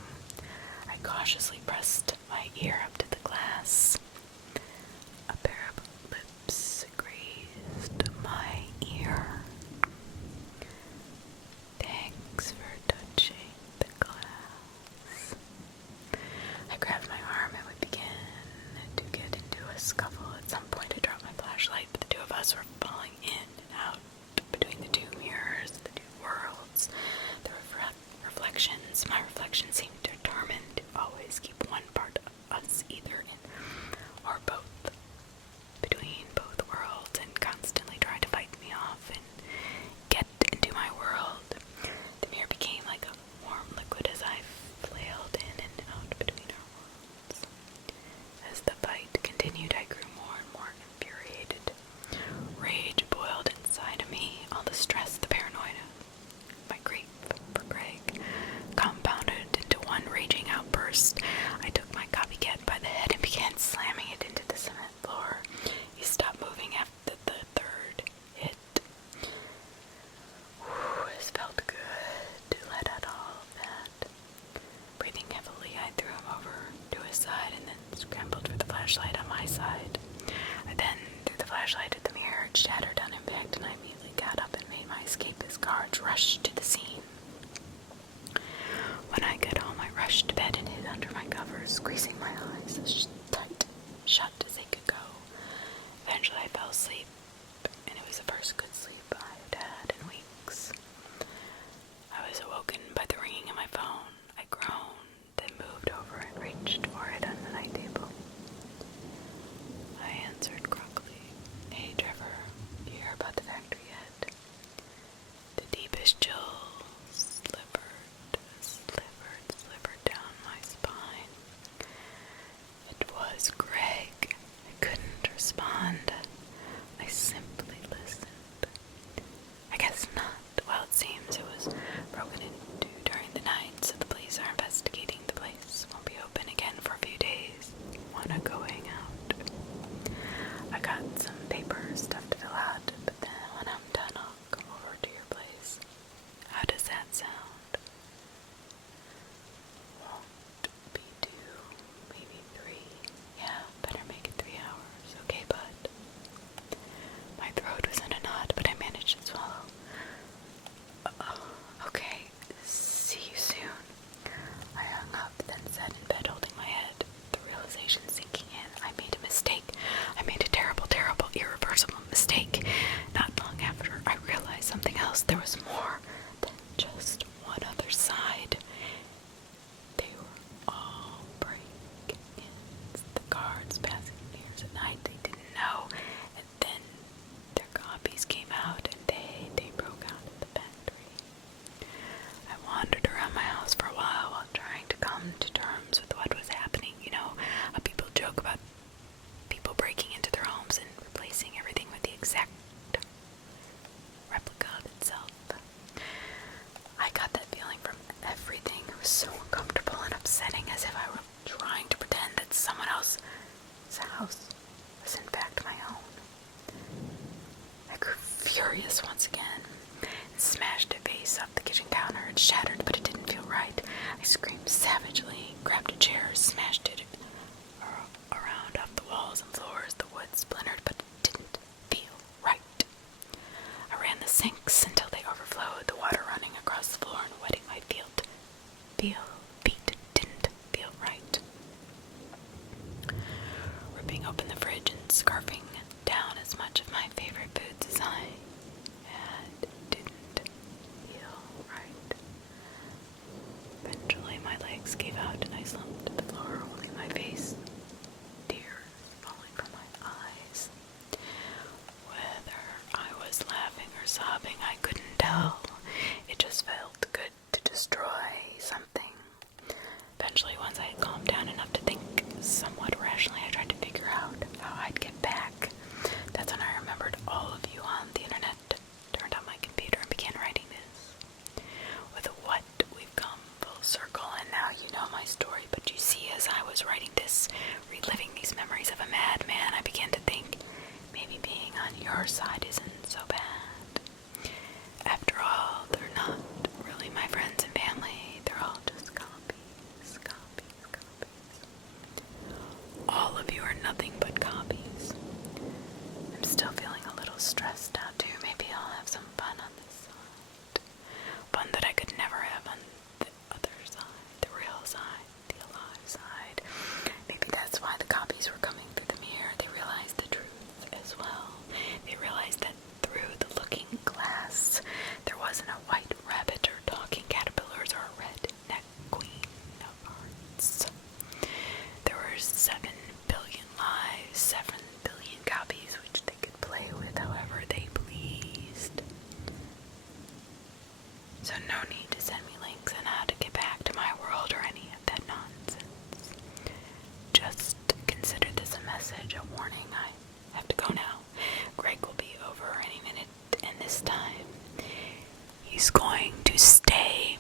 I cautiously pressed my ear up to the glass. A pair of lips grazed my ear. Thanks for touching the glass. I grabbed my arm and we began to get into a scuffle. At some point I dropped my flashlight, but the two of us were falling in and out between the two mirrors, the two worlds, the reflections. My reflection seemed determined to always keep one part of us either in or both between both worlds, and constantly tried to fight me off and get into my world. The mirror became like a warm liquid as I flailed in and out between our worlds. As the fight continued, I grew more and more infuriated. Rage boiled inside of me. All the stress, the paranoia, my grief for Greg, compounded into one raging outburst. I took my copycat by the head and began slamming it into the cement floor. He stopped moving after the third hit. It felt good to let out all of that. Breathing heavily, I threw him over to his side and then scrambled for the flashlight on my side. I then threw the flashlight at the mirror. It shattered on impact, and I immediately got up and made my escape as guards rushed to the scene. When I got home, I rushed to bed and hid under my covers, squeezing my eyes as tight shut as they could go. Eventually, I fell asleep, and it was the first good sleep I had had in weeks. I was awoken by the ringing of my phone. I groaned, then moved over and reached for it on the night table. I answered crockily. Hey, Trevor, do you hear about the factory yet? The deepest chill slivered down my spine. It was Greg. I couldn't respond. I simply listened. I guess should swallow. Okay, see you soon. I hung up, then sat in bed holding my head, the realization sinking in. I made a mistake. I made a terrible, terrible, irreversible mistake. Not long after, I realized something else. There was more than just one other side. They were all break-ins. The guards passing nears at night, they didn't know. And then their copies came out, and they broke out at the factory. I wandered around my house for a while trying to come to terms with what was happening. You know, how people joke about people breaking into their homes and replacing everything with the exact replica of itself. I got that feeling from everything. It was so uncomfortable and upsetting, as if I were trying to pretend that someone else's house was in fact my own. I grew furious once again and smashed a vase off the kitchen counter. It shattered, but it didn't feel right. I screamed savagely, grabbed a chair, smashed it around off the walls and floors. The wood splintered, but it didn't feel right. I ran the sinks until they overflowed, the water running across the floor and wetting my feet didn't feel right. Ripping open the fridge and scarfing down as much of my favorite foods as I had didn't feel right. Eventually my legs gave out and I slumped to the floor, holding my face, tears falling from my eyes. Whether I was laughing or sobbing, I couldn't tell. It just felt good to destroy something. Eventually, once I had calmed down enough to think somewhat rationally, I tried to figure out how I'd get back. That's when I remembered all of you on the internet, turned on my computer, and began writing this. With what, we've come full circle, and now you know my story. But you see, as I was writing this, reliving these memories of a madman, I began to think, maybe being on your side isn't so bad. After all, they're not really my friends and family. They're all just copies. All of you are nothing but copies. I'm still feeling a little stressed out too. Maybe I'll have some fun on this side. Fun that I could never have on the other side, the real side, the alive side. Maybe that's why the copies were coming through the mirror. They realized the truth as well. They realized that through the looking glass, there wasn't a white rabbit or talking caterpillars or a red-neck queen of hearts. There were 7 billion lives, 7 billion copies, which they could play with however they pleased. So no need to send me links on how to get back to my world or any of that nonsense. Just consider this a message, a warning. I have to go now. Greg will be over any minute, and this time he's going to stay